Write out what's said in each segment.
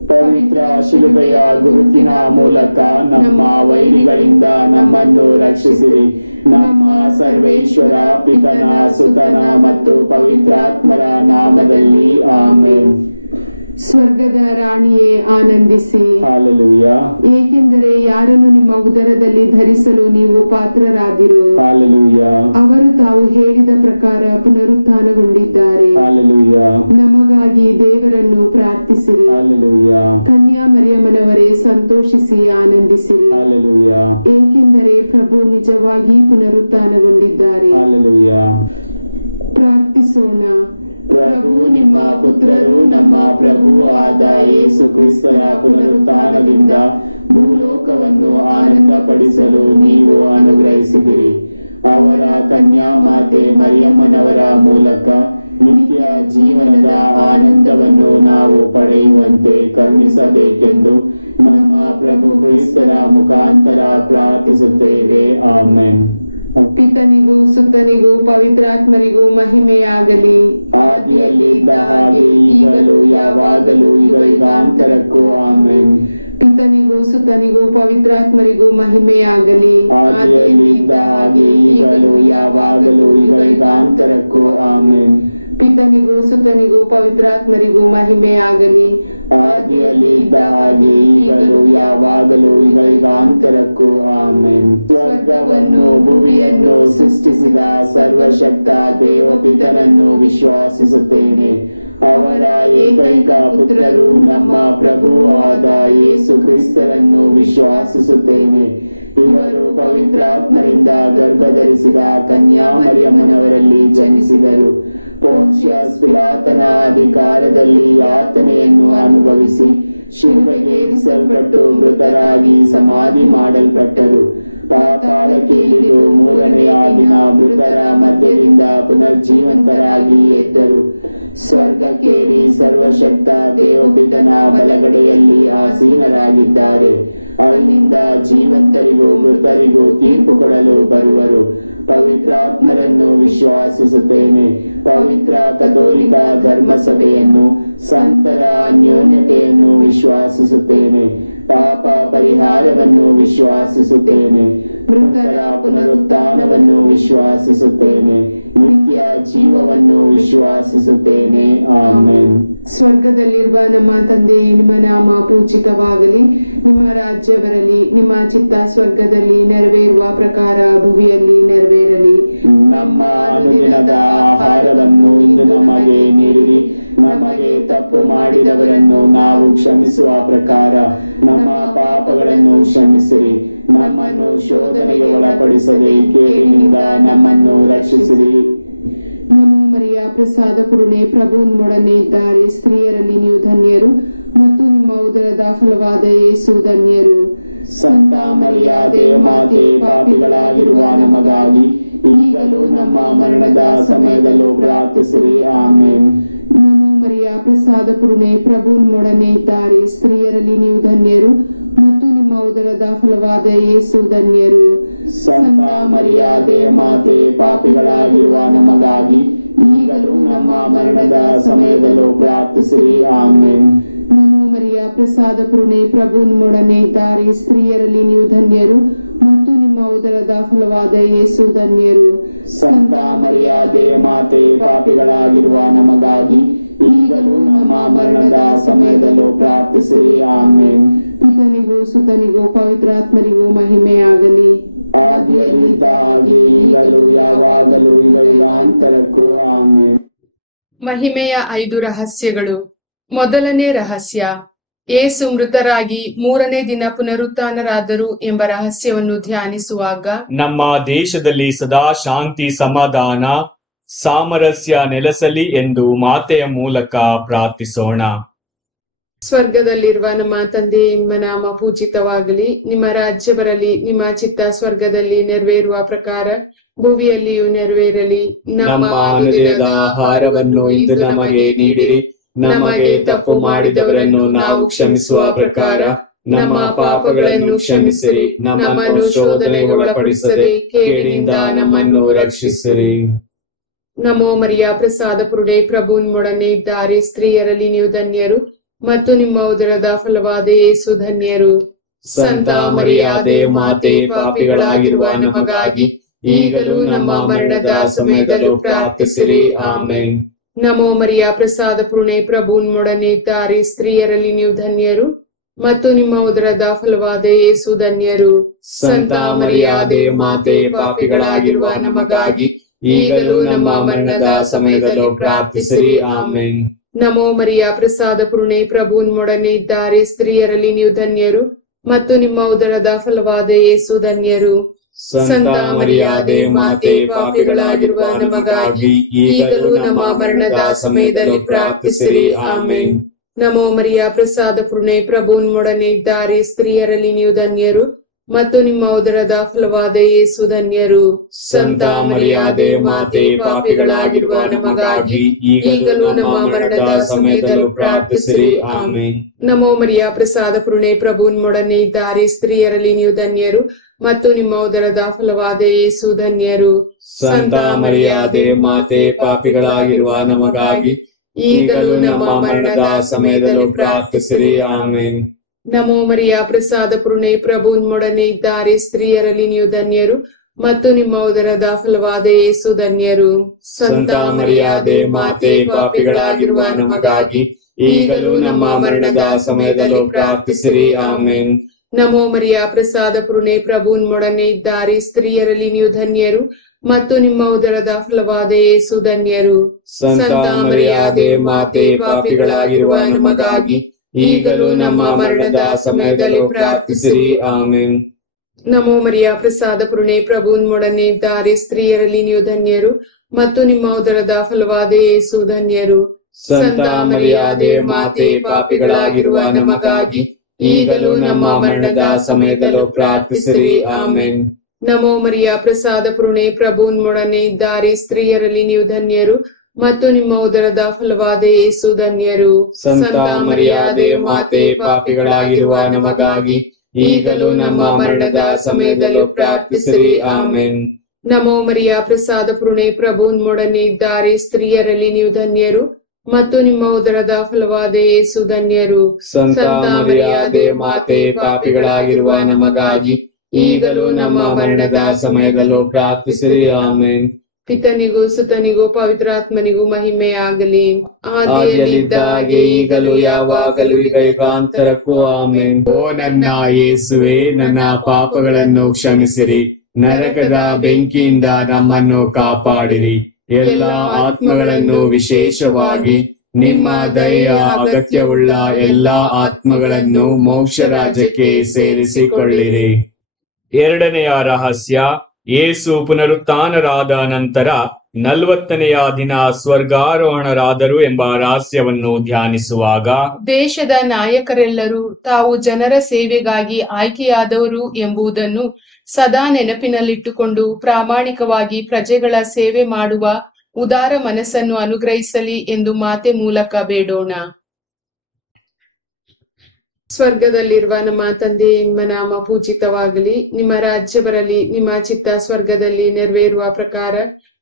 ಪವಿತ್ರ ಶಿಲುಬೆಯ ಗುರುತಿನ ಮೂಲಕ ನಮ್ಮ ವೈರಿಗಳಿಂದ ನಮ್ಮನ್ನು ರಕ್ಷಿಸಿರಿ. ನಮ್ಮ ಸರ್ವೇಶ್ವರ ಪಿತನ, ಸುತನ ಮತ್ತು ಪವಿತ್ರಾತ್ಮರ ನಾಮದಲ್ಲಿ ಆಮೆನ್. ಸ್ವರ್ಗದ ರಾಣಿಯೇ ಆನಂದಿಸಿ, ಹಾಲೆಲೂಯಾ. ಏಕೆಂದರೆ ಯಾರನ್ನು ನಿಮ್ಮ ಉದರದಲ್ಲಿ ಧರಿಸಲು ನೀವು ಪಾತ್ರರಾದಿರೋ, ಹಾಲೆಲೂಯಾ. ಅವರು ತಾವು ಹೇಳಿದ ಪ್ರಕಾರ ಪುನರುತ್ಥಾನಗೊಂಡಿದ್ದಾರೆ. ಹಾಲೆಲೂಯಾ. ನಮಗಾಗಿ ದೇವರನ್ನು ಪ್ರಾರ್ಥಿಸಿರಿ. ಹಾಲೆಲೂಯಾ. ಕನ್ಯಾ ಮರಿಯಮ್ಮನವರೇ ಸಂತೋಷಿಸಿ ಆನಂದಿಸಿರಿ, ಹಾಲೆಲೂಯಾ. ಏಕೆಂದರೆ ಪ್ರಭು ನಿಜವಾಗಿ ಪುನರುತ್ಥಾನಗೊಂಡಿದ್ದಾರೆ. ಹಾಲೆಲೂಯಾ. ಪ್ರಾರ್ಥಿಸೋಣ. ಪ್ರಭು ನಿಮ್ಮ ಪುತ್ರರು ನಮ್ಮ ಪ್ರಭು ಆದ ಯೇಸು ಕ್ರಿಸ್ತರ ಪುನರುತ್ಥಾನದಿಂದ ಭೂಲೋಕವನ್ನು ಆನಂದಪಡಿಸಲು ನೀವು ಅನುಗ್ರಹಿಸಿದಿರಿ. ಅವರ ಕನ್ಯಾ ಮಾತೆ ಮರಿಯಮ್ಮನವರ ಮೂಲಕ ನಿತ್ಯ ಜೀವನದ ಆನಂದವನ್ನು ನಾವು ಪಡೆಯುವಂತೆ ಕರುಣಿಸಬೇಕೆಂದು ನಮ್ಮ ಪ್ರಭು ಕ್ರಿಸ್ತರ ಮುಖಾಂತರ ಪ್ರಾರ್ಥಿಸುತ್ತೇವೆ. ಆಮೆನ್. ಪಿತನಿಗೂ ಸುತನಿಗೂ ಪವಿತ್ರಾತ್ಮರಿಗೂ ಮಹಿಮೆಯಾಗಲಿ. ಆದಿಯಲ್ಲಿ ಇದ್ದ ಹಾಗೆ ಈಗಲೂ ಯಾವಾಗಲೂ ಯುಗಾಂತರಕ್ಕೂ ಆಮೆನ್. ಪಿತನಿಗೂ ಸುತನಿಗೂ ಪವಿತ್ರಾತ್ಮರಿಗೂ ಮಹಿಮೆಯಾಗಲಿ. ಆದಿಯಲ್ಲಿ ಇದ್ದ ಹಾಗೆ ಈಗಲೂ ಯಾವಾಗಲೂ ಯುಗಾಂತರಕ್ಕೂ ಆಮೆನ್. ಪಿತನಿಗೂ ಸುತನಿಗೂ ಪವಿತ್ರಾತ್ಮರಿಗೂ ಮಹಿಮೆಯಾಗಲಿ. ಆದಿಯಲ್ಲಿ ಇದ್ದ ಹಾಗೆ ಈಗಲೂ ಯಾವಾಗಲೂ ಯುಗಾಂತರಕ್ಕೂ ಆಮೆನ್. ಸ್ವರ್ಗವನ್ನು ಭೂಮಿಯನ್ನು ಸೃಷ್ಟಿಸಿದ ಸರ್ವಶಕ್ತ ದೇವಪಿತನನ್ನು ವಿಶ್ವಾಸಿಸುತ್ತೇನೆ. ಅವರ ಏಕೈಕ ಪುತ್ರರು ನಮ್ಮ ಪ್ರಭು ಆದ ಯೇಸು ಕ್ರಿಸ್ತರನ್ನು ವಿಶ್ವಾಸಿಸುತ್ತೇನೆ. ಇವರು ಪವಿತ್ರಾತ್ಮರಿಂದ ಗರ್ಭಧರಿಸಿದ ಕನ್ಯಾ ಮರಿಯಮ್ಮನವರಲ್ಲಿ ಜನಿಸಿದರು. ಪೋನ್ಷಿಯಸ್ ಪಿಲಾತನ ಅಧಿಕಾರದಲ್ಲಿ ಯಾತನೆಯನ್ನು ಅನುಭವಿಸಿ ಶಿಲುಬೆಗೇರಿಸಲ್ಪಟ್ಟು ಮೃತರಾಗಿ ಸಮಾಧಿ ಮಾಡಲ್ಪಟ್ಟರು. ಪಾತಾಳಕ್ಕೆ ಇಳಿದು ಮೂರನೆಯ ದಿನ ಮೃತರ ಮಧ್ಯದಿಂದ ಪುನರ್ಜೀವಂತರಾಗಿ ಎದ್ದರು. ಸ್ವರ್ಗಕ್ಕೇರಿ ಸರ್ವಶಕ್ತ ದೇವಪಿತನ ಬಲಗಡೆಯಲ್ಲಿ ಆಸೀನರಾಗಿದ್ದಾರೆ. ಅಲ್ಲಿಂದ ಜೀವಂತರಿಗೂ ಮೃತರಿಗೂ ತೀರ್ಪು ಕೊಡಲು ಬರುವರು. ಪವಿತ್ರಾತ್ಮರನ್ನು ವಿಶ್ವಾಸಿಸುತ್ತೇನೆ. ಪವಿತ್ರ ಕಥೋಲಿಕ ಧರ್ಮಸಭೆಯನ್ನು, ಸಂತರ ಅನ್ಯೋನ್ಯತೆಯನ್ನು ವಿಶ್ವಾಸಿಸುತ್ತೇನೆ. ಪಾಪ ಪರಿಹಾರವನ್ನು ವಿಶ್ವಾಸಿಸುತ್ತೇನೆ. ಮೃತರ ಪುನರುತ್ಥಾನವನ್ನು ವಿಶ್ವಾಸಿಸುತ್ತೇನೆ. ನಿತ್ಯ ಜೀವವನ್ನು ವಿಶ್ವಾಸಿಸುತ್ತೇನೆ. ಆಮೆನ್. ಸ್ವರ್ಗದಲ್ಲಿರುವ ನಮ್ಮ ತಂದೆ, ನಿಮ್ಮ ನಾಮ ಪೂಜಿತವಾಗಲಿ. ನಿಮ್ಮ ರಾಜ್ಯ ಬರಲಿ. ನಿಮ್ಮ ಚಿತ್ತ ಸ್ವರ್ಗದಲ್ಲಿ ನೆರವೇರುವ ಪ್ರಕಾರ ಭುವಿಯಲ್ಲಿ ನೆರವೇರಲಿ. ನಮ್ಮ ಅನುದಿನದ ಆಹಾರವನ್ನು ಇಂದು ನಮಗೆ ನೀಡಿರಿ. ನಮಗೆ ತಪ್ಪು ಮಾಡಿದವರನ್ನು ನಾವು ಕ್ಷಮಿಸುವ ಪ್ರಕಾರ ನಮ್ಮ ಪಾಪಗಳನ್ನು ಕ್ಷಮಿಸಿರಿ. ನಮ್ಮನ್ನು ಶೋಧನೆಗೆ ಒಳಪಡಿಸದೆ ಕೇಡಿನಿಂದ ನಮ್ಮನ್ನು ರಕ್ಷಿಸಿರಿ. ನಮೋ ಮರಿಯ ಪ್ರಸಾದ ಪೂರ್ಣೆ, ಪ್ರಭು ನಿಮ್ಮೊಡನೆ ಇದ್ದಾರೆ. ಸ್ತ್ರೀಯರಲ್ಲಿ ನೀವು ಧನ್ಯರು ಮತ್ತು ನಿಮ್ಮ ಉದರದ ಫಲವಾದ ಯೇಸು ಧನ್ಯರು. ಸಂತ ಮರಿಯಾದೆ ಮಾತೆ, ಪಾಪಿಗಳಾಗಿರುವ ನಮಗಾಗಿ ಈಗಲೂ ನಮ್ಮ ಮರಣದ ಸಮಯದಲ್ಲೂ ಪ್ರಾರ್ಥಿಸಿರಿ. ಆಮೆನ್. ನಮೋ ಮರಿಯ ಪ್ರಸಾದ ಪೂರ್ಣೆ, ಪ್ರಭು ನಿಮ್ಮೊಡನೆ ಇದ್ದಾರೆ. ಸ್ತ್ರೀಯರಲ್ಲಿ ನೀವು ಧನ್ಯರು ಮತ್ತು ನಿಮ್ಮ ಉದರದ ಫಲವಾದ ಯೇಸು ಧನ್ಯರು. ಸಂತ ಮರಿಯಾದೆ ಮಾತೆ, ಪಾಪಿಗಳಾಗಿರುವ ನಮಗಾಗಿ ಈಗಲೂ ನಮ್ಮ ಮರಣದ ಸಮಯದಲ್ಲೂ ಪ್ರಾರ್ಥಿಸಿರಿ. ಆಮೆನ್. ನಮೋ ಮರಿಯ ಪ್ರಸಾದ ಪೂರ್ಣೆ, ಪ್ರಭು ನಿಮ್ಮೊಡನೆ ಇದ್ದಾರೆ. ಸ್ತ್ರೀಯರಲ್ಲಿ ನೀವು ಧನ್ಯರು ಮತ್ತು ನಿಮ್ಮ ಉದರದ ಫಲವಾದ ಯೇಸು ಧನ್ಯರು. ಸಂತ ಮರಿಯಾದೆ ಮಾತೆ, ಪಾಪಿಗಳಾಗಿರುವ ನಮಗಾಗಿ ಈಗಲೂ ನಮ್ಮ ಮರಣದ ಸಮಯದಲ್ಲೂ ಪ್ರಾರ್ಥಿಸಿರಿ. ಆಮೆನ್. ಪಿತನಿಗೂ ಸುತನಿಗೂ ಪವಿತ್ರಾತ್ಮರಿಗೂ ಮಹಿಮೆಯಾಗಲಿ. ಆದಿಯಲ್ಲಿದ್ದ ಹಾಗೆ ಈಗಲೂ ಯಾವಾಗಲೂ ಯುಗಾಂತರಕ್ಕೂ ಆಮೆನ್. ಮಹಿಮೆಯ 5 ರಹಸ್ಯಗಳು. ಮೊದಲನೇ ರಹಸ್ಯ, ಯೇಸು ಮೃತರಾಗಿ ಮೂರನೇ ದಿನ ಪುನರುತ್ಥಾನರಾದರು ಎಂಬ ರಹಸ್ಯವನ್ನು ಧ್ಯಾನಿಸುವಾಗ ನಮ್ಮ ದೇಶದಲ್ಲಿ ಸದಾ ಶಾಂತಿ, ಸಮಾಧಾನ, ಸಾಮರಸ್ಯ ನೆಲೆಸಲಿ ಎಂದು ಮಾತೆಯ ಮೂಲಕ ಪ್ರಾರ್ಥಿಸೋಣ. ಸ್ವರ್ಗದಲ್ಲಿರುವ ನಮ್ಮ ತಂದೆ, ನಿಮ್ಮ ನಾಮ ಪೂಜಿತವಾಗಲಿ. ನಿಮ್ಮ ರಾಜ್ಯ ಬರಲಿ. ನಿಮ್ಮ ಚಿತ್ತ ಸ್ವರ್ಗದಲ್ಲಿ ನೆರವೇರುವ ಪ್ರಕಾರ ಭೂಮಿಯಲ್ಲಿಯೂ ನೆರವೇರಲಿ. ನಮ್ಮ ಅನುದಿನದ ಆಹಾರವನ್ನು ಇಂದು ನಮಗೆ ನೀಡಿರಿ. ನಮಗೆ ತಪ್ಪು ಮಾಡಿದವರನ್ನು ನಾವು ಕ್ಷಮಿಸುವ ಪ್ರಕಾರ ನಮ್ಮ ಪಾಪಗಳನ್ನು ಕ್ಷಮಿಸಿರಿ. ನಮ್ಮನ್ನು ಶೋಧನೆಗೆ ಒಳಪಡಿಸದೆ ಕೇಡಿನಿಂದ ನಮ್ಮನ್ನು ರಕ್ಷಿಸಿರಿ. ನಮೋ ಮರಿಯ ಪ್ರಸಾದ ಪೂರ್ಣೆ, ಪ್ರಭು ನಿಮ್ಮೊಡನೆ ಇದ್ದಾರೆ. ಸ್ತ್ರೀಯರಲ್ಲಿ ನೀವು ಧನ್ಯರು ಮತ್ತು ನಿಮ್ಮ ಉದರದ ಫಲವಾದ ಯೇಸು ಧನ್ಯರು. ಸಂತ ಮರಿಯಾದೆ ಮಾತೆ, ಪಾಪಿಗಳಾಗಿರುವ ನಮಗಾಗಿ ಈಗಲೂ ನಮ್ಮ ಮರಣದ ಸಮಯದಲ್ಲೂ ಪ್ರಾರ್ಥಿಸಿರಿ. ಆಮೆನ್. ನಮೋ ಮರಿಯ ಪ್ರಸಾದ ಪೂರ್ಣೆ, ಪ್ರಭು ನಿಮ್ಮೊಡನೆ ಇದ್ದಾರೆ. ಸ್ತ್ರೀಯರಲ್ಲಿ ನೀವು ಧನ್ಯರು ಮತ್ತು ನಿಮ್ಮ ಉದರದ ಫಲವಾದ ಯೇಸು ಧನ್ಯರು. ಸಂತ ಮರಿಯಾದೆ ಮಾತೆ, ಪಾಪಿಗಳಾಗಿರುವ ನಮಗಾಗಿ ಈಗಲೂ ನಮ್ಮ ಮರಣದ ಸಮಯದಲ್ಲೂ ಪ್ರಾರ್ಥಿಸಿರಿ. ಆಮೆನ್. ನಮೋ ಮರಿಯ ಪ್ರಸಾದ ಪೂರ್ಣೆ, ಪ್ರಭು ನಿಮ್ಮೊಡನೆ ಇದ್ದಾರೆ. ಸ್ತ್ರೀಯರಲ್ಲಿ ನೀವು ಧನ್ಯರು ಮತ್ತು ನಿಮ್ಮ ಉದರದ ಫಲವಾದ ಯೇಸು ಧನ್ಯರು. ಸಂತ ಮರಿಯಾದೆ ಮಾತೆ, ಪಾಪಿಗಳಾಗಿರುವ ನಮಗಾಗಿ ಈಗಲೂ ನಮ್ಮ ಮರಣದ ಸಮಯದಲ್ಲಿ ಪ್ರಾರ್ಥಿಸಿರಿ. ಆಮೆನ್. ನಮೋ ಮರಿಯ ಪ್ರಸಾದ ಪೂರ್ಣೆ, ಪ್ರಭು ನಿಮ್ಮೊಡನೆ ಇದ್ದಾರೆ. ಸ್ತ್ರೀಯರಲ್ಲಿ ನೀವು ಧನ್ಯರು ಮತ್ತು ನಿಮ್ಮ ಉದರದ ಫಲವಾದ ಯೇಸು ಧನ್ಯರು. ಸಂತ ಮರಿಯಾದೆ ಮಾತೆ, ಪಾಪಿಗಳಾಗಿರುವ ನಮಗಾಗಿ ಈಗಲೂ ನಮ್ಮ ಮರಣದ ಸಮಯದಲ್ಲೂ ಪ್ರಾರ್ಥಿಸಿರಿ. ಆಮೆನ್. ನಮೋ ಮರಿಯ ಪ್ರಸಾದ ಪೂರ್ಣೆ, ಪ್ರಭು ನಿಮ್ಮೊಡನೆ ಇದ್ದಾರೆ. ಸ್ತ್ರೀಯರಲ್ಲಿ ನೀವು ಧನ್ಯರು ಮತ್ತು ನಿಮ್ಮ ಉದರದ ಫಲವಾದ ಯೇಸು ಧನ್ಯರು. ಸಂತ ಮರಿಯಾದೆ ಮಾತೆ, ಪಾಪಿಗಳಾಗಿರುವ ನಮಗಾಗಿ ಈಗಲೂ ನಮ್ಮ ಮರಣದ ಸಮಯದಲ್ಲೂ ಪ್ರಾರ್ಥಿಸಿರಿ. ಆಮೆನ್. ನಮೋ ಮರಿಯ ಪ್ರಸಾದ ಪೂರ್ಣೆ, ಪ್ರಭು ನಿಮ್ಮೊಡನೆ ಇದ್ದಾರೆ. ಸ್ತ್ರೀಯರಲ್ಲಿ ನೀವು ಧನ್ಯರು ಮತ್ತು ನಿಮ್ಮ ಉದರದ ಫಲವಾದ ಯೇಸು ಧನ್ಯರು. ಸಂತ ಮರಿಯಾದೆ ಮಾತೆ, ಪಾಪಿಗಳಾಗಿರುವ ನಮಗಾಗಿ ಈಗಲೂ ನಮ್ಮ ಮರಣದ ಸಮಯದಲ್ಲೂ ಪ್ರಾರ್ಥಿಸಿರಿ. ಆಮೆನ್. ನಮೋ ಮರಿಯ ಪ್ರಸಾದ ಪೂರ್ಣೆ, ಪ್ರಭು ನಿಮ್ಮೊಡನೆ ಇದ್ದಾರೆ. ಸ್ತ್ರೀಯರಲ್ಲಿ ನೀವು ಧನ್ಯರು ಮತ್ತು ನಿಮ್ಮ ಉದರದ ಫಲವಾದ ಯೇಸು ಧನ್ಯರು. ಸಂತ ಮರಿಯಾದೆ ಮಾತೆ, ಪಾಪಿಗಳಾಗಿರುವ ನಮಗಾಗಿ ಈಗಲೂ ನಮ್ಮ ಮರಣದ ಸಮಯದಲ್ಲೂ ಪ್ರಾರ್ಥಿಸಿರಿ. ಆಮೆನ್. ನಮೋ ಮರಿಯ ಪ್ರಸಾದ ಪೂರ್ಣೆ, ಪ್ರಭು ನಿಮ್ಮೊಡನೆ ಇದ್ದಾರೆ. ಸ್ತ್ರೀಯರಲ್ಲಿ ನೀವು ಧನ್ಯರು ಮತ್ತು ನಿಮ್ಮ ಉದರದ ಫಲವಾದ ಯೇಸು ಧನ್ಯರು. ಸಂತ ಮರಿಯಾದೆ ಮಾತೆ, ಪಾಪಿಗಳಾಗಿರುವ ನಮಗಾಗಿ ಈಗಲೂ ನಮ್ಮ ಮರಣದ ಸಮಯದಲ್ಲೂ ಪ್ರಾರ್ಥಿಸಿರಿ. ಆಮೆನ್. ನಮೋ ಮರಿಯ ಪ್ರಸಾದ ಪೂರ್ಣೆ, ಪ್ರಭು ನಿಮ್ಮೊಡನೆ ಇದ್ದಾರೆ. ಸ್ತ್ರೀಯರಲ್ಲಿ ನೀವು ಧನ್ಯರು ಮತ್ತು ನಿಮ್ಮ ಉದರದ ಫಲವಾದ ಯೇಸು ಧನ್ಯರು. ಸಂತ ಮರಿಯಾದೆ ಮಾತೆ, ಪಾಪಿಗಳಾಗಿರುವ ನಮಗಾಗಿ ಈಗಲೂ ನಮ್ಮ ಮರಣದ ಸಮಯದಲ್ಲೂ ಪ್ರಾರ್ಥಿಸಿರಿ. ಆಮೆನ್. ನಮೋ ಮರಿಯ ಪ್ರಸಾದ ಪೂರ್ಣೆ, ಪ್ರಭು ನಿಮ್ಮೊಡನೆ ಇದ್ದಾರೆ. ಸ್ತ್ರೀಯರಲ್ಲಿ ನೀವು ಧನ್ಯರು ಮತ್ತು ನಿಮ್ಮ ಉದರದ ಫಲವಾದ ಯೇಸು ಧನ್ಯರು. ಸಂತ ಮರಿಯಾದೆ ಮಾತೆ, ಪಾಪಿಗಳಾಗಿರುವ ನಮಗಾಗಿ ಈಗಲೂ ನಮ್ಮ ಮರಣದ ಸಮಯದಲ್ಲೂ ಪ್ರಾರ್ಥಿಸಿರಿ. ಆಮೆನ್. ಪಿತನಿಗೂ ಸುತನಿಗೂ ಪವಿತ್ರಾತ್ಮನಿಗೂ ಮಹಿಮೆ ಆಗಲಿ. ಆದಿಯಲ್ಲಿದ್ದಾಗೆ ಈಗಲೂ ಯಾವಾಗಲೂ ಈಗ ಯುಗಾಂತರಕ್ಕೂ. ಆಮೆನ್. ಓ ನನ್ನ ಯೇಸುವೆ, ನನ್ನ ಪಾಪಗಳನ್ನು ಕ್ಷಮಿಸಿರಿ, ನರಕದ ಬೆಂಕಿಯಿಂದ ನಮ್ಮನ್ನು ಕಾಪಾಡಿರಿ. ಎಲ್ಲ ಆತ್ಮಗಳನ್ನು, ವಿಶೇಷವಾಗಿ ನಿಮ್ಮ ದಯೆಯ ಅಗತ್ಯವುಳ್ಳ ಎಲ್ಲಾ ಆತ್ಮಗಳನ್ನು ಮೋಕ್ಷ ರಾಜ್ಯಕ್ಕೆ ಸೇರಿಸಿಕೊಳ್ಳಿರಿ. ಎರಡನೆಯ ರಹಸ್ಯ, ಯೇಸು ಪುನರುತ್ಥಾನರಾದ ನಂತರ 40ನೆಯ ದಿನ ಸ್ವರ್ಗಾರೋಹಣರಾದರು ಎಂಬ ರಹಸ್ಯವನ್ನು ಧ್ಯಾನಿಸುವಾಗ ದೇಶದ ನಾಯಕರೆಲ್ಲರೂ ತಾವು ಜನರ ಸೇವೆಗಾಗಿ ಆಯ್ಕೆಯಾದವರು ಎಂಬುದನ್ನು ಸದಾ ನೆನಪಿನಲ್ಲಿಟ್ಟುಕೊಂಡು ಪ್ರಾಮಾಣಿಕವಾಗಿ ಪ್ರಜೆಗಳ ಸೇವೆ ಮಾಡುವ ಉದಾರ ಮನಸ್ಸನ್ನು ಅನುಗ್ರಹಿಸಲಿ ಎಂದು ಮಾತೆ ಮೂಲಕ ಬೇಡೋಣ. ಸ್ವರ್ಗದಲ್ಲಿರುವ ನಮ್ಮ ತಂದೆ, ನಿಮ್ಮ ನಾಮ ಪೂಜಿತವಾಗಲಿ. ನಿಮ್ಮ ರಾಜ್ಯ ಬರಲಿ. ನಿಮ್ಮ ಚಿತ್ತ ಸ್ವರ್ಗದಲ್ಲಿ ನೆರವೇರುವ ಪ್ರಕಾರ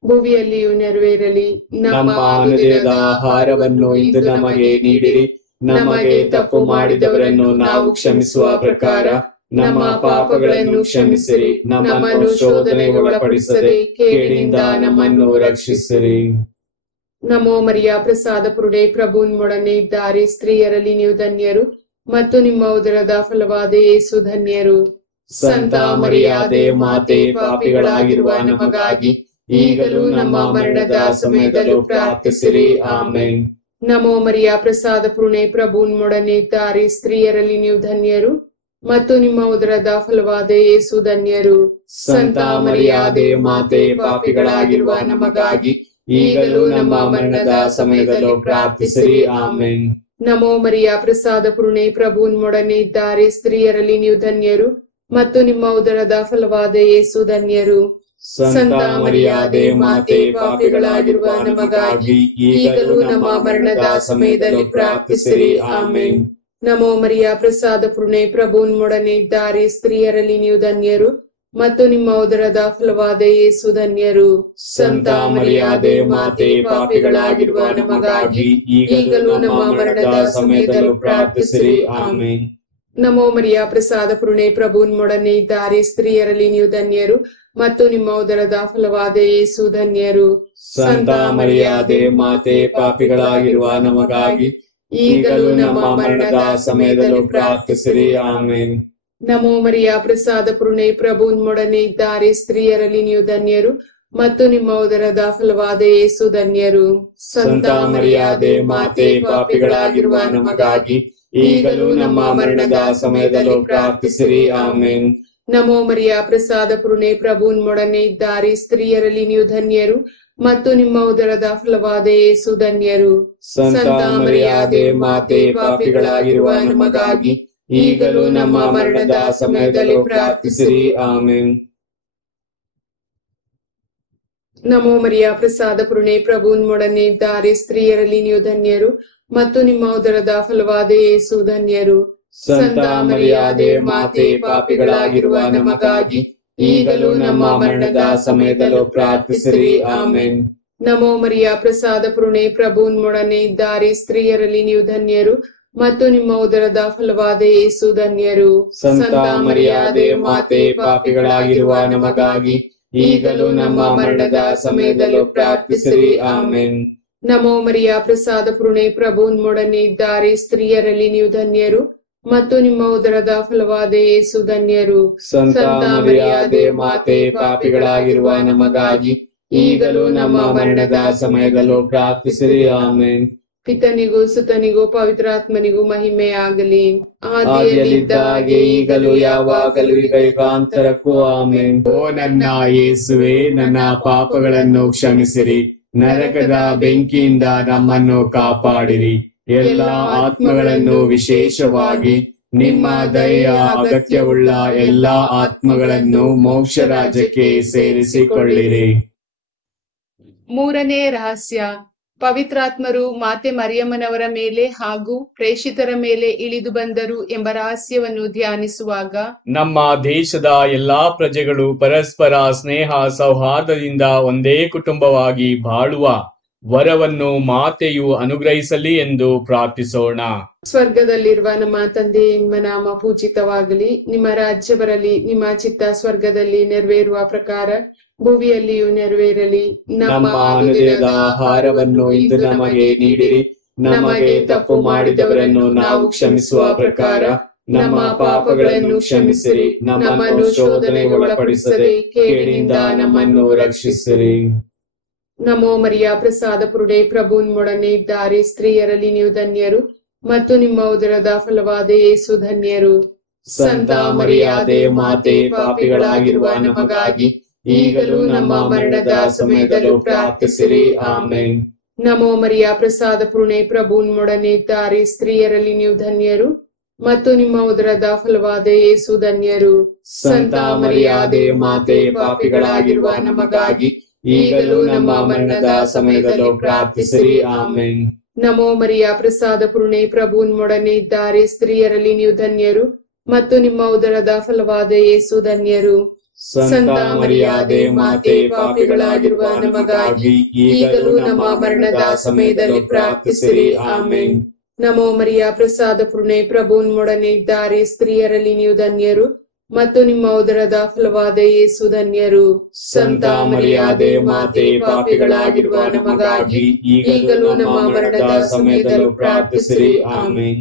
ಭೂಮಿಯಲ್ಲಿಯೂ ನೆರವೇರಲಿ. ನಮ್ಮ ಅನುದಿನದ ಆಹಾರವನ್ನು ಇಂದು ನಮಗೆ ನೀಡಿರಿ. ನಮಗೆ ತಪ್ಪು ಮಾಡಿದವರನ್ನು ನಾವು ಕ್ಷಮಿಸುವ ಪ್ರಕಾರ ನಮ್ಮ ಪಾಪಗಳನ್ನು ಕ್ಷಮಿಸಿರಿ. ನಮ್ಮನ್ನು ಶೋಧನೆಗೆ ಒಳಪಡಿಸದೆ ಕೇಡಿನಿಂದ ನಮ್ಮನ್ನು ರಕ್ಷಿಸಿರಿ. ನಮೋ ಮರಿಯ ಪ್ರಸಾದ ಪೂರ್ಣೆ, ಪ್ರಭು ನಿಮ್ಮೊಡನೆ ಇದ್ದಾರೆ. ಸ್ತ್ರೀಯರಲ್ಲಿ ನೀವು ಧನ್ಯರು ಮತ್ತು ನಿಮ್ಮ ಉದರದ ಫಲವಾದ ಯೇಸು ಧನ್ಯರು. ಸಂತ ಮರಿಯಾದೆ ಮಾತೆ, ಪಾಪಿಗಳಾಗಿರುವ ನಮಗಾಗಿ ಈಗಲೂ ನಮ್ಮ ಮರಣದ ಸಮಯದಲ್ಲೂ ಪ್ರಾರ್ಥಿಸಿರಿ. ಆಮೆನ್. ನಮೋ ಮರಿಯ ಪ್ರಸಾದ ಪೂರ್ಣೆ, ಪ್ರಭು ನಿಮ್ಮೊಡನೆ ಇದ್ದಾರೆ. ಸ್ತ್ರೀಯರಲ್ಲಿ ನೀವು ಧನ್ಯರು ಮತ್ತು ನಿಮ್ಮ ಉದರದ ಫಲವಾದ ಯೇಸು ಧನ್ಯರು. ಸಂತ ಮರಿಯಾದೆ ಮಾತೆ, ಪಾಪಿಗಳಾಗಿರುವ ನಮಗಾಗಿ ಈಗಲೂ ನಮ್ಮ ಮರಣದ ಸಮಯದಲ್ಲೂ ಪ್ರಾರ್ಥಿಸಿರಿ. ಆಮೆನ್. ನಮೋ ಮರಿಯ ಪ್ರಸಾದ ಪೂರ್ಣೆ, ಪ್ರಭು ನಿಮ್ಮೊಡನೆ ಇದ್ದಾರೆ. ಸ್ತ್ರೀಯರಲ್ಲಿ ನೀವು ಧನ್ಯರು ಮತ್ತು ನಿಮ್ಮ ಉದರದ ಫಲವಾದ ಯೇಸು ಧನ್ಯರು. ಸಂತ ಮರಿಯಾದೆ ಮಾತೆ, ಪಾಪಿಗಳಾಗಿರುವ ನಮಗಾಗಿ ಈಗಲೂ ನಮ್ಮ ಮರಣದ ಸಮಯದಲ್ಲಿ ಪ್ರಾರ್ಥಿಸಿರಿ. ಆಮೆನ್. ನಮೋ ಮರಿಯ ಪ್ರಸಾದ ಪೂರ್ಣೆ, ಪ್ರಭು ನಿಮ್ಮೊಡನೆ ಇದ್ದಾರೆ. ಸ್ತ್ರೀಯರಲ್ಲಿ ನೀವು ಧನ್ಯರು ಮತ್ತು ನಿಮ್ಮ ಉದರದ ಫಲವಾದ ಯೇಸು ಧನ್ಯರು. ಸಂತ ಮರಿಯಾದೆ ಮಾತೆ, ಪಾಪಿಗಳಾಗಿರುವ ನಮಗಾಗಿ ಈಗಲೂ ನಮ್ಮ ಮರಣದ ಸಮಯದಲ್ಲೂ ಪ್ರಾರ್ಥಿಸಿರಿ. ಆಮೆನ್. ನಮೋ ಮರಿಯ ಪ್ರಸಾದ ಪೂರ್ಣೆ, ಪ್ರಭು ನಿಮ್ಮೊಡನೆ ಇದ್ದಾರೆ, ಸ್ತ್ರೀಯರಲ್ಲಿ ನೀವು ಧನ್ಯರು ಮತ್ತು ನಿಮ್ಮ ಉದರದ ಫಲವಾದ ಯೇಸು ಧನ್ಯರು. ಸಂತ ಮರಿಯಾದೆ ಮಾತೆ, ಪಾಪಿಗಳಾಗಿರುವ ನಮಗಾಗಿ ಈಗಲೂ ನಮ್ಮ ಮರಣದ ಸಮಯದಲ್ಲೂ ಪ್ರಾರ್ಥಿಸಿರಿ. ಆಮೆನ್. ನಮೋ ಮರಿಯ ಪ್ರಸಾದ ಪೂರ್ಣೆ, ಪ್ರಭು ನಿಮ್ಮೊಡನೆ ಇದ್ದಾರೆ, ಸ್ತ್ರೀಯರಲ್ಲಿ ನೀವು ಧನ್ಯರು ಮತ್ತು ನಿಮ್ಮ ಉದರದ ಫಲವಾದ ಯೇಸು ಧನ್ಯರು. ಸಂತ ಮರಿಯಾದೆ ಮಾತೆ, ಪಾಪಿಗಳಾಗಿರುವ ನಮಗಾಗಿ ಈಗಲೂ ನಮ್ಮ ಮರಣದ ಸಮಯದಲ್ಲೂ ಪ್ರಾರ್ಥಿಸಿರಿ. ಆಮೆನ್. ನಮೋ ಮರಿಯ ಪ್ರಸಾದ ಪೂರ್ಣೆ, ಪ್ರಭು ನಿಮ್ಮೊಡನೆ ಇದ್ದಾರೆ, ಸ್ತ್ರೀಯರಲ್ಲಿ ನೀವು ಧನ್ಯರು ಮತ್ತು ನಿಮ್ಮ ಉದರದ ಫಲವಾದ ಯೇಸು ಧನ್ಯರು. ಸಂತ ಮರಿಯಾದೆ ಮಾತೆ, ಪಾಪಿಗಳಾಗಿರುವ ನಮಗಾಗಿ ಈಗಲೂ ನಮ್ಮ ಮರಣದ ಸಮಯದಲ್ಲೂ ಪ್ರಾರ್ಥಿಸಿರಿ. ಆಮೆನ್. ನಮೋ ಮರಿಯ ಪ್ರಸಾದ ಪೂರ್ಣೆ, ಪ್ರಭು ನಿಮ್ಮೊಡನೆ ಇದ್ದಾರೆ, ಸ್ತ್ರೀಯರಲ್ಲಿ ನೀವು ಧನ್ಯರು ಮತ್ತು ನಿಮ್ಮ ಉದರದ ಫಲವಾದ ಯೇಸು ಧನ್ಯರು. ಸಂತ ಮರಿಯಾದೆ ಮಾತೆ, ಪಾಪಿಗಳಾಗಿರುವ ನಮಗಾಗಿ ಈಗಲೂ ನಮ್ಮ ಮರಣದ ಸಮಯದಲ್ಲೂ ಪ್ರಾರ್ಥಿಸಿರಿ. ಆಮೆನ್. ನಮೋ ಮರಿಯ ಪ್ರಸಾದ ಪೂರ್ಣೆ, ಪ್ರಭು ನಿಮ್ಮೊಡನೆ ಇದ್ದಾರೆ, ಸ್ತ್ರೀಯರಲ್ಲಿ ನೀವು ಧನ್ಯರು ಮತ್ತು ನಿಮ್ಮ ಉದರದ ಫಲವಾದ ಯೇಸು ಧನ್ಯರು. ಸಂತ ಮರಿಯಾದೆ ಮಾತೆ, ಪಾಪಿಗಳಾಗಿರುವ ನಮಗಾಗಿ ಈಗಲೂ ನಮ್ಮ ಮರಣದ ಸಮಯದಲ್ಲೂ ಪ್ರಾರ್ಥಿಸಿರಿ. ಆಮೆನ್. ನಮೋ ಮರಿಯ ಪ್ರಸಾದ ಪೂರ್ಣೆ, ಪ್ರಭು ನಿಮ್ಮೊಡನೆ ಇದ್ದಾರೆ, ಸ್ತ್ರೀಯರಲ್ಲಿ ನೀವು ಧನ್ಯರು ಮತ್ತು ನಿಮ್ಮ ಉದರದ ಫಲವಾದ ಯೇಸು ಧನ್ಯರು. ಸಂತ ಮರಿಯಾದೆ ಮಾತೆ, ಪಾಪಿಗಳಾಗಿರುವ ನಮಗಾಗಿ ಈಗಲೂ ನಮ್ಮ ಮರಣದ ಸಮಯದಲ್ಲೂ ಪ್ರಾರ್ಥಿಸಿರಿ. ಆಮೆನ್. ಪಿತನಿಗೂ ಸುತನಿಗೂ ಪವಿತ್ರಾತ್ಮನಿಗೂ ಮಹಿಮೆ ಆಗಲಿ. ಆದಿಯಲ್ಲಿದ್ದಾಗೆ ಈಗಲೂ ಯಾವಾಗಲೂ ಈಗ ಯುಗಾಂತರಕ್ಕೂ. ಆಮೆನ್. ಓ ನನ್ನ ಯೇಸುವೆ, ನನ್ನ ಪಾಪಗಳನ್ನು ಕ್ಷಮಿಸಿರಿ, ನರಕದ ಬೆಂಕಿಯಿಂದ ನಮ್ಮನ್ನು ಕಾಪಾಡಿರಿ, ಎಲ್ಲ ಆತ್ಮಗಳನ್ನು ವಿಶೇಷವಾಗಿ ನಿಮ್ಮ ದಯೆಯ ಅಗತ್ಯವುಳ್ಳ ಎಲ್ಲಾ ಆತ್ಮಗಳನ್ನು ಮೋಕ್ಷ ರಾಜ್ಯಕ್ಕೆ ಸೇರಿಸಿಕೊಳ್ಳಿರಿ. ಮೂರನೇ ರಹಸ್ಯ, ಪವಿತ್ರಾತ್ಮರು ಮಾತೆ ಮರಿಯಮ್ಮನವರ ಮೇಲೆ ಹಾಗೂ ಪ್ರೇಷಿತರ ಮೇಲೆ ಇಳಿದು ಬಂದರು ಎಂಬ ರಹಸ್ಯವನ್ನು ಧ್ಯಾನಿಸುವಾಗ ನಮ್ಮ ದೇಶದ ಎಲ್ಲಾ ಪ್ರಜೆಗಳು ಪರಸ್ಪರ ಸ್ನೇಹ ಸೌಹಾರ್ದದಿಂದ ಒಂದೇ ಕುಟುಂಬವಾಗಿ ಬಾಳುವ ವರವನ್ನು ಮಾತೆಯು ಅನುಗ್ರಹಿಸಲಿ ಎಂದು ಪ್ರಾರ್ಥಿಸೋಣ. ಸ್ವರ್ಗದಲ್ಲಿರುವ ನಮ್ಮ ತಂದೆ, ನಿಮ್ಮ ನಾಮ ಪೂಜಿತವಾಗಲಿ, ನಿಮ್ಮ ರಾಜ್ಯ ಬರಲಿ, ನಿಮ್ಮ ಚಿತ್ತ ಸ್ವರ್ಗದಲ್ಲಿ ನೆರವೇರುವ ಪ್ರಕಾರ ಭೂಮಿಯಲ್ಲಿಯೂ ನೆರವೇರಲಿ. ನಮ್ಮ ಅನುದಿನದ ಆಹಾರವನ್ನು ಇಂದು ನಮಗೆ ನೀಡಿರಿ, ನಮಗೆ ತಪ್ಪು ಮಾಡಿದವರನ್ನು ನಾವು ಕ್ಷಮಿಸುವ ಪ್ರಕಾರ ನಮ್ಮ ಪಾಪಗಳನ್ನು ಕ್ಷಮಿಸಿರಿ, ನಮ್ಮನ್ನು ಶೋಧನೆಗೆ ಒಳಪಡಿಸದೆ ಕೇಡಿನಿಂದ ನಮ್ಮನ್ನು ರಕ್ಷಿಸಿರಿ. ನಮೋ ಮರಿಯ ಪ್ರಸಾದ ಪೂರ್ಣೆ, ಪ್ರಭು ನಿಮ್ಮೊಡನೆ ಇದ್ದಾರೆ, ಸ್ತ್ರೀಯರಲ್ಲಿ ನೀವು ಧನ್ಯರು ಮತ್ತು ನಿಮ್ಮ ಉದರದ ಫಲವಾದ ಯೇಸು ಧನ್ಯರು. ಸಂತ ಮರಿಯಾದೆ ಮಾತೆ, ಪಾಪಿಗಳಾಗಿರುವ ನಮಗಾಗಿ ಈಗಲೂ ನಮ್ಮ ಮರಣದ ಸಮಯದಲ್ಲೂ ಪ್ರಾರ್ಥಿಸಿರಿ. ಆಮೆನ್. ನಮೋ ಮರಿಯ ಪ್ರಸಾದ ಪೂರ್ಣೆ, ಪ್ರಭು ನಿಮ್ಮೊಡನೆ ಇದ್ದಾರೆ, ಸ್ತ್ರೀಯರಲ್ಲಿ ನೀವು ಧನ್ಯರು ಮತ್ತು ನಿಮ್ಮ ಉದರದ ಫಲವಾದ ಯೇಸು ಧನ್ಯರು. ಸಂತ ಮರಿಯಾದೆ ಮಾತೆ, ಪಾಪಿಗಳಾಗಿರುವ ನಮಗಾಗಿ ಈಗಲೂ ನಮ್ಮ ಮರಣದ ಸಮಯದಲ್ಲೂ ಪ್ರಾರ್ಥಿಸಿರಿ. ಆಮೆನ್. ನಮೋ ಮರಿಯ ಪ್ರಸಾದ ಪೂರ್ಣೆ, ಪ್ರಭು ನಿಮ್ಮೊಡನೆ ಇದ್ದಾರೆ, ಸ್ತ್ರೀಯರಲ್ಲಿ ನೀವು ಧನ್ಯರು ಮತ್ತು ನಿಮ್ಮ ಉದರದ ಫಲವಾದ ಯೇಸು ಧನ್ಯರು. ಸಂತ ಮರಿಯಾದೆ ಮಾತೆ, ಪಾಪಿಗಳಾಗಿರುವ ನಮಗಾಗಿ ಈಗಲೂ ನಮ್ಮ ಮರಣದ ಸಮಯದಲ್ಲಿ ಪ್ರಾರ್ಥಿಸಿರಿ. ಆಮೆನ್. ನಮೋ ಮರಿಯ ಪ್ರಸಾದ ಪೂರ್ಣೆ, ಪ್ರಭು ನಿಮ್ಮೊಡನೆ ಇದ್ದಾರೆ, ಸ್ತ್ರೀಯರಲ್ಲಿ ನೀವು ಧನ್ಯರು ಮತ್ತು ನಿಮ್ಮ ಉದರದ ಫಲವಾದ ಯೇಸು ಧನ್ಯರು. ಸಂತ ಮರಿಯಾದೆ ಮಾತೆ, ಪಾಪಿಗಳಾಗಿರುವ ನಮಗಾಗಿ ಈಗಲೂ ನಮ್ಮ ಮರಣದ ಸಮಯದಲ್ಲೂ ಪ್ರಾರ್ಥಿಸಿರಿ. ಆಮೆನ್.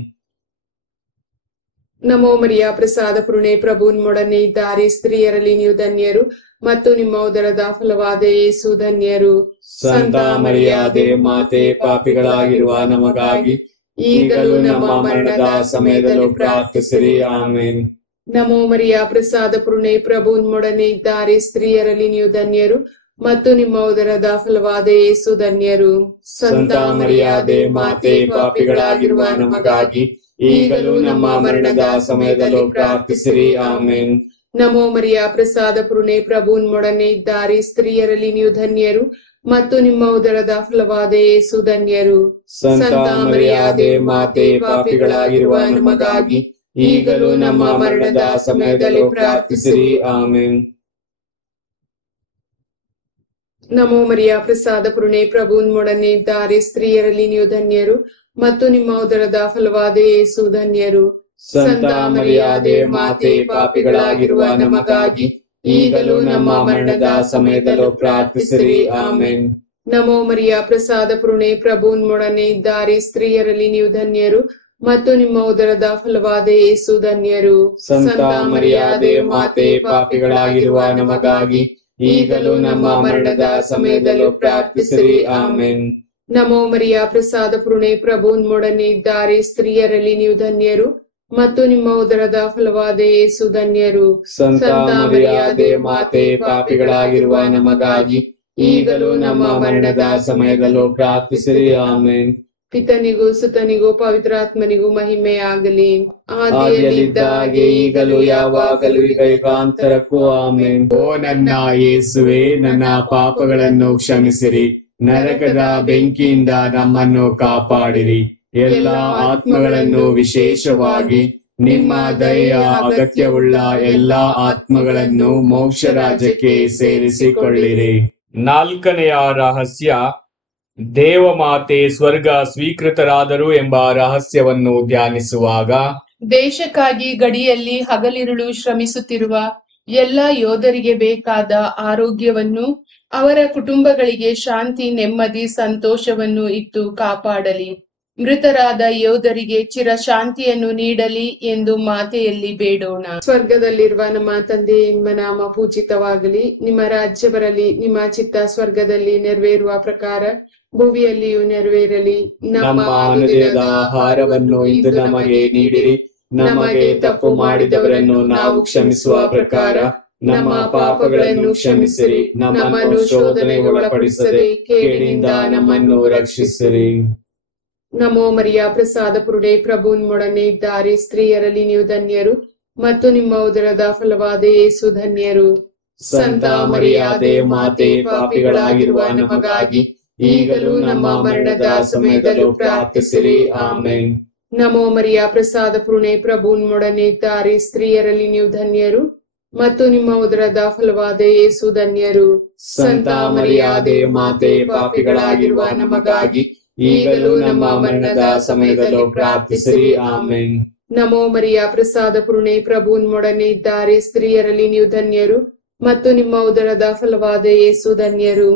ನಮೋ ಮರಿಯ ಪ್ರಸಾದ ಪೂರ್ಣೆ, ಪ್ರಭು ನಿಮ್ಮೊಡನೆ ಇದ್ದಾರೆ, ಸ್ತ್ರೀಯರಲ್ಲಿ ನೀವು ಧನ್ಯರು ಮತ್ತು ನಿಮ್ಮ ಉದರದ ಫಲವಾದ ಯೇಸು ಧನ್ಯರು. ಸಂತ ಮರಿಯಾದೆ ಮಾತೆ, ಪಾಪಿಗಳಾಗಿರುವ ನಮಗಾಗಿ ಈಗಲೂ ನಮ್ಮ ಮರಣದ ಸಮಯದಲ್ಲೂ ಪ್ರಾರ್ಥಿಸಿರಿ. ಆಮೆನ್. ನಮೋ ಮರಿಯ ಪ್ರಸಾದ ಪೂರ್ಣೆ, ಪ್ರಭು ನಿಮ್ಮೊಡನೆ ಇದ್ದಾರೆ, ಸ್ತ್ರೀಯರಲ್ಲಿ ನೀವು ಧನ್ಯರು ಮತ್ತು ನಿಮ್ಮ ಉದರದ ಫಲವಾದ ಯೇಸು ಧನ್ಯರು. ಸಂತ ಮರಿಯಾದೆ ಮಾತೆ, ಪಾಪಿಗಳಾಗಿರುವ ನಮಗಾಗಿ ಈಗಲೂ ನಮ್ಮ ಮರಣದ ಸಮಯದಲ್ಲೂ ಪ್ರಾರ್ಥಿಸಿರಿ. ಆಮೆನ್. ನಮೋ ಮರಿಯ ಪ್ರಸಾದ ಪೂರ್ಣೆ, ಪ್ರಭು ನಿಮ್ಮೊಡನೆ ಇದ್ದಾರೆ, ಸ್ತ್ರೀಯರಲ್ಲಿ ನೀವು ಧನ್ಯರು ಮತ್ತು ನಿಮ್ಮ ಉದರದ ಫಲವಾದ ಯೇಸು ಧನ್ಯರು. ಸಂತ ಮರಿಯಾದೆ ಮಾತೆ, ಪಾಪಿಗಳಾಗಿರುವ ನಮಗಾಗಿ ಈಗಲೂ ನಮ್ಮ ಮರಣದ ಸಮಯದಲ್ಲೂ ಪ್ರಾರ್ಥಿಸಿರಿ. ಆಮೆನ್. ನಮೋ ಮರಿಯ ಪ್ರಸಾದ ಪೂರ್ಣೆ ಪ್ರಭು ನಿಮ್ಮೊಡನೆ ಇದ್ದಾರೆ, ಸ್ತ್ರೀಯರಲ್ಲಿ ನೀವು ಧನ್ಯರು ಮತ್ತು ನಿಮ್ಮ ಉದರದ ಫಲವಾದ ಯೇಸು ಧನ್ಯರು. ಸಂತ ಮರಿಯಾದೆ ಮಾತೆ, ಪಾಪಿಗಳಾಗಿರುವ ನಮಗಾಗಿ ಈಗಲೂ ನಮ್ಮ ಮರಣದ ಸಮಯದಲ್ಲೂ ಪ್ರಾರ್ಥಿಸಿರಿ. ಆಮೆನ್. ನಮೋ ಮರಿಯ ಪ್ರಸಾದ ಪೂರ್ಣೆ ಪ್ರಭು ನಿಮ್ಮೊಡನೆ ಇದ್ದಾರೆ, ಸ್ತ್ರೀಯರಲ್ಲಿ ನೀವು ಧನ್ಯರು ಮತ್ತು ನಿಮ್ಮ ಉದರದ ಫಲವಾದ ಯೇಸು ಧನ್ಯರು. ಸಂತ ಮರಿಯಾದೆ ಮಾತೆ, ಪಾಪಿಗಳಾಗಿರುವ ನಮಗಾಗಿ ಈಗಲೂ ನಮ್ಮ ಮರಣದ ಸಮಯದಲ್ಲೂ ಪ್ರಾರ್ಥಿಸಿರಿ. ಆಮೆನ್. ನಮೋ ಮರಿಯ ಪ್ರಸಾದ ಪೂರ್ಣೆ ಪ್ರಭು ನಿಮ್ಮೊಡನೆ ಇದ್ದಾರೆ, ಸ್ತ್ರೀಯರಲ್ಲಿ ನೀವು ಧನ್ಯರು ಮತ್ತು ನಿಮ್ಮ ಉದರದ ಫಲವಾದ ಯೇಸು ಧನ್ಯರು. ಸಂತ ಮರಿಯಾದೆ ಮಾತೆ, ಪಾಪಿಗಳಾಗಿರುವ ನಮಗಾಗಿ ಈಗಲೂ ನಮ್ಮ ಮರಣದ ಸಮಯದಲ್ಲೂ ಪ್ರಾರ್ಥಿಸಿರಿ. ಆಮೆನ್. ಪಿತನಿಗೂ ಸುತನಿಗೂ ಪವಿತ್ರಾತ್ಮನಿಗೂ ಮಹಿಮೆಯಾಗಲಿ, ಆದಿಯಲ್ಲಿದ್ದಾಗೆ ಈಗಲೂ ಯಾವಾಗಲೂ ಈಗ ಯುಗಾಂತರಕ್ಕೂ. ಆಮೆನ್. ಓ ನನ್ನ ಯೇಸುವೆ, ನನ್ನ ಪಾಪಗಳನ್ನು ಕ್ಷಮಿಸಿರಿ, ನರಕದ ಬೆಂಕಿಯಿಂದ ನಮ್ಮನ್ನು ಕಾಪಾಡಿರಿ, ಎಲ್ಲ ಆತ್ಮಗಳನ್ನು ವಿಶೇಷವಾಗಿ ನಿಮ್ಮ ದಯೆಯ ಅಗತ್ಯವುಳ್ಳ ಎಲ್ಲಾ ಆತ್ಮಗಳನ್ನು ಮೋಕ್ಷ ರಾಜ್ಯಕ್ಕೆ ಸೇರಿಸಿಕೊಳ್ಳಿರಿ. ನಾಲ್ಕನೆಯ ರಹಸ್ಯ, ದೇವಮಾತೆ ಸ್ವರ್ಗ ಸ್ವೀಕೃತರಾದರು ಎಂಬ ರಹಸ್ಯವನ್ನು ಧ್ಯಾನಿಸುವಾಗ ದೇಶಕ್ಕಾಗಿ ಗಡಿಯಲ್ಲಿ ಹಗಲಿರುಳು ಶ್ರಮಿಸುತ್ತಿರುವ ಎಲ್ಲ ಯೋಧರಿಗೆ ಬೇಕಾದ ಆರೋಗ್ಯವನ್ನು, ಅವರ ಕುಟುಂಬಗಳಿಗೆ ಶಾಂತಿ, ನೆಮ್ಮದಿ, ಸಂತೋಷವನ್ನು ಇತ್ತು ಕಾಪಾಡಲಿ. ಮೃತರಾದ ಯೋಧರಿಗೆ ಚಿರ ಶಾಂತಿಯನ್ನು ನೀಡಲಿ ಎಂದು ಮಾತೆಯಲ್ಲಿ ಬೇಡೋಣ. ಸ್ವರ್ಗದಲ್ಲಿರುವ ನಮ್ಮ ತಂದೆ, ನಿಮ್ಮ ನಾಮ ಪೂಜಿತವಾಗಲಿ, ನಿಮ್ಮ ರಾಜ್ಯ ಬರಲಿ, ನಿಮ್ಮ ಚಿತ್ತ ಸ್ವರ್ಗದಲ್ಲಿ ನೆರವೇರುವ ಪ್ರಕಾರ ಭೂಮಿಯಲ್ಲಿಯೂ ನೆರವೇರಲಿ. ನಮ್ಮ ಅನುದಿನದ ಆಹಾರವನ್ನು ಇಂದು ನಮಗೆ ನೀಡಿರಿ, ನಮಗೆ ತಪ್ಪು ಮಾಡಿದವರನ್ನು ನಾವು ಕ್ಷಮಿಸುವ ಪ್ರಕಾರ ನಮ್ಮ ಪಾಪಗಳನ್ನು ಕ್ಷಮಿಸಿರಿ, ನಮ್ಮನ್ನು ಶೋಧನೆಗೆ ಒಳಪಡಿಸದೆ ಕೇಡಿನಿಂದ ನಮ್ಮನ್ನು ರಕ್ಷಿಸಿರಿ. ನಮೋ ಮರಿಯ ಪ್ರಸಾದ ಪೂರ್ಣೆ ಪ್ರಭು ನಿಮ್ಮೊಡನೆ ಇದ್ದಾರೆ, ಸ್ತ್ರೀಯರಲ್ಲಿ ನೀವು ಧನ್ಯರು ಮತ್ತು ನಿಮ್ಮ ಉದರದ ಫಲವಾದ ಯೇಸು ಧನ್ಯರು. ಸಂತ ಮರಿಯಾದೆ ಮಾತೆ, ಪಾಪಿಗಳಾಗಿರುವ ನಮಗಾಗಿ ಈಗಲೂ ನಮ್ಮ ಮರಣದ ಸಮಯದಲ್ಲೂ ಪ್ರಾರ್ಥಿಸಿರಿ. ಆಮೆನ್. ನಮೋ ಮರಿಯ ಪ್ರಸಾದ ಪೂರ್ಣೆ ಪ್ರಭು ನಿಮ್ಮೊಡನೆ ಇದ್ದಾರೆ, ಸ್ತ್ರೀಯರಲ್ಲಿ ನೀವು ಧನ್ಯರು ಮತ್ತು ನಿಮ್ಮ ಉದರದ ಫಲವಾದ ಯೇಸು ಧನ್ಯರು. ಸಂತ ಮರಿಯಾದೆ ಮಾತೆ, ಪಾಪಿಗಳಾಗಿರುವ ನಮಗಾಗಿ ಈಗಲೂ ನಮ್ಮ ಮರಣದ ಸಮಯದಲ್ಲೂ ಪ್ರಾರ್ಥಿಸಿರಿ. ಆಮೆನ್. ನಮೋ ಮರಿಯ ಪ್ರಸಾದ ಪೂರ್ಣೆ ಪ್ರಭು ನಿಮ್ಮೊಡನೆ ಇದ್ದಾರೆ, ಸ್ತ್ರೀಯರಲ್ಲಿ ನೀವು ಧನ್ಯರು ಮತ್ತು ನಿಮ್ಮ ಉದರದ ಫಲವಾದ ಯೇಸು ಧನ್ಯರು.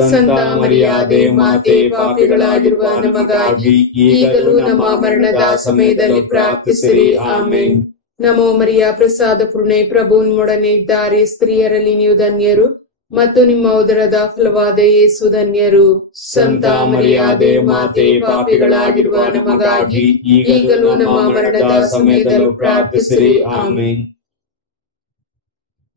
ಸಂತ ಮರಿಯಾದೆ ಮಾತೆ, ಪಾಪಿಗಳಾಗಿರುವ ನಮಗಾಗಿ ಈಗಲೂ ನಮ್ಮ ಮರಣದ ಸಮಯದಲ್ಲಿ ಪ್ರಾರ್ಥಿಸಿರಿ. ಆಮೆನ್. ನಮೋ ಮರಿಯ ಪ್ರಸಾದ ಪೂರ್ಣೆ ಪ್ರಭು ನಿಮ್ಮೊಡನೆ ಇದ್ದಾರೆ, ಸ್ತ್ರೀಯರಲ್ಲಿ ನೀವು ಧನ್ಯರು ಮತ್ತು ನಿಮ್ಮ ಉದರದ ಫಲವಾದ ಯೇಸು ಧನ್ಯರು. ಸಂತ ಮರಿಯಾದೆ ಮಾತೆ, ಪಾಪಿಗಳಾಗಿರುವ ನಮಗಾಗಿ ಈಗಲೂ ನಮ್ಮ ಮರಣದ ಸಮಯದಲ್ಲೂ ಪ್ರಾರ್ಥಿಸಿರಿ. ಆಮೆನ್.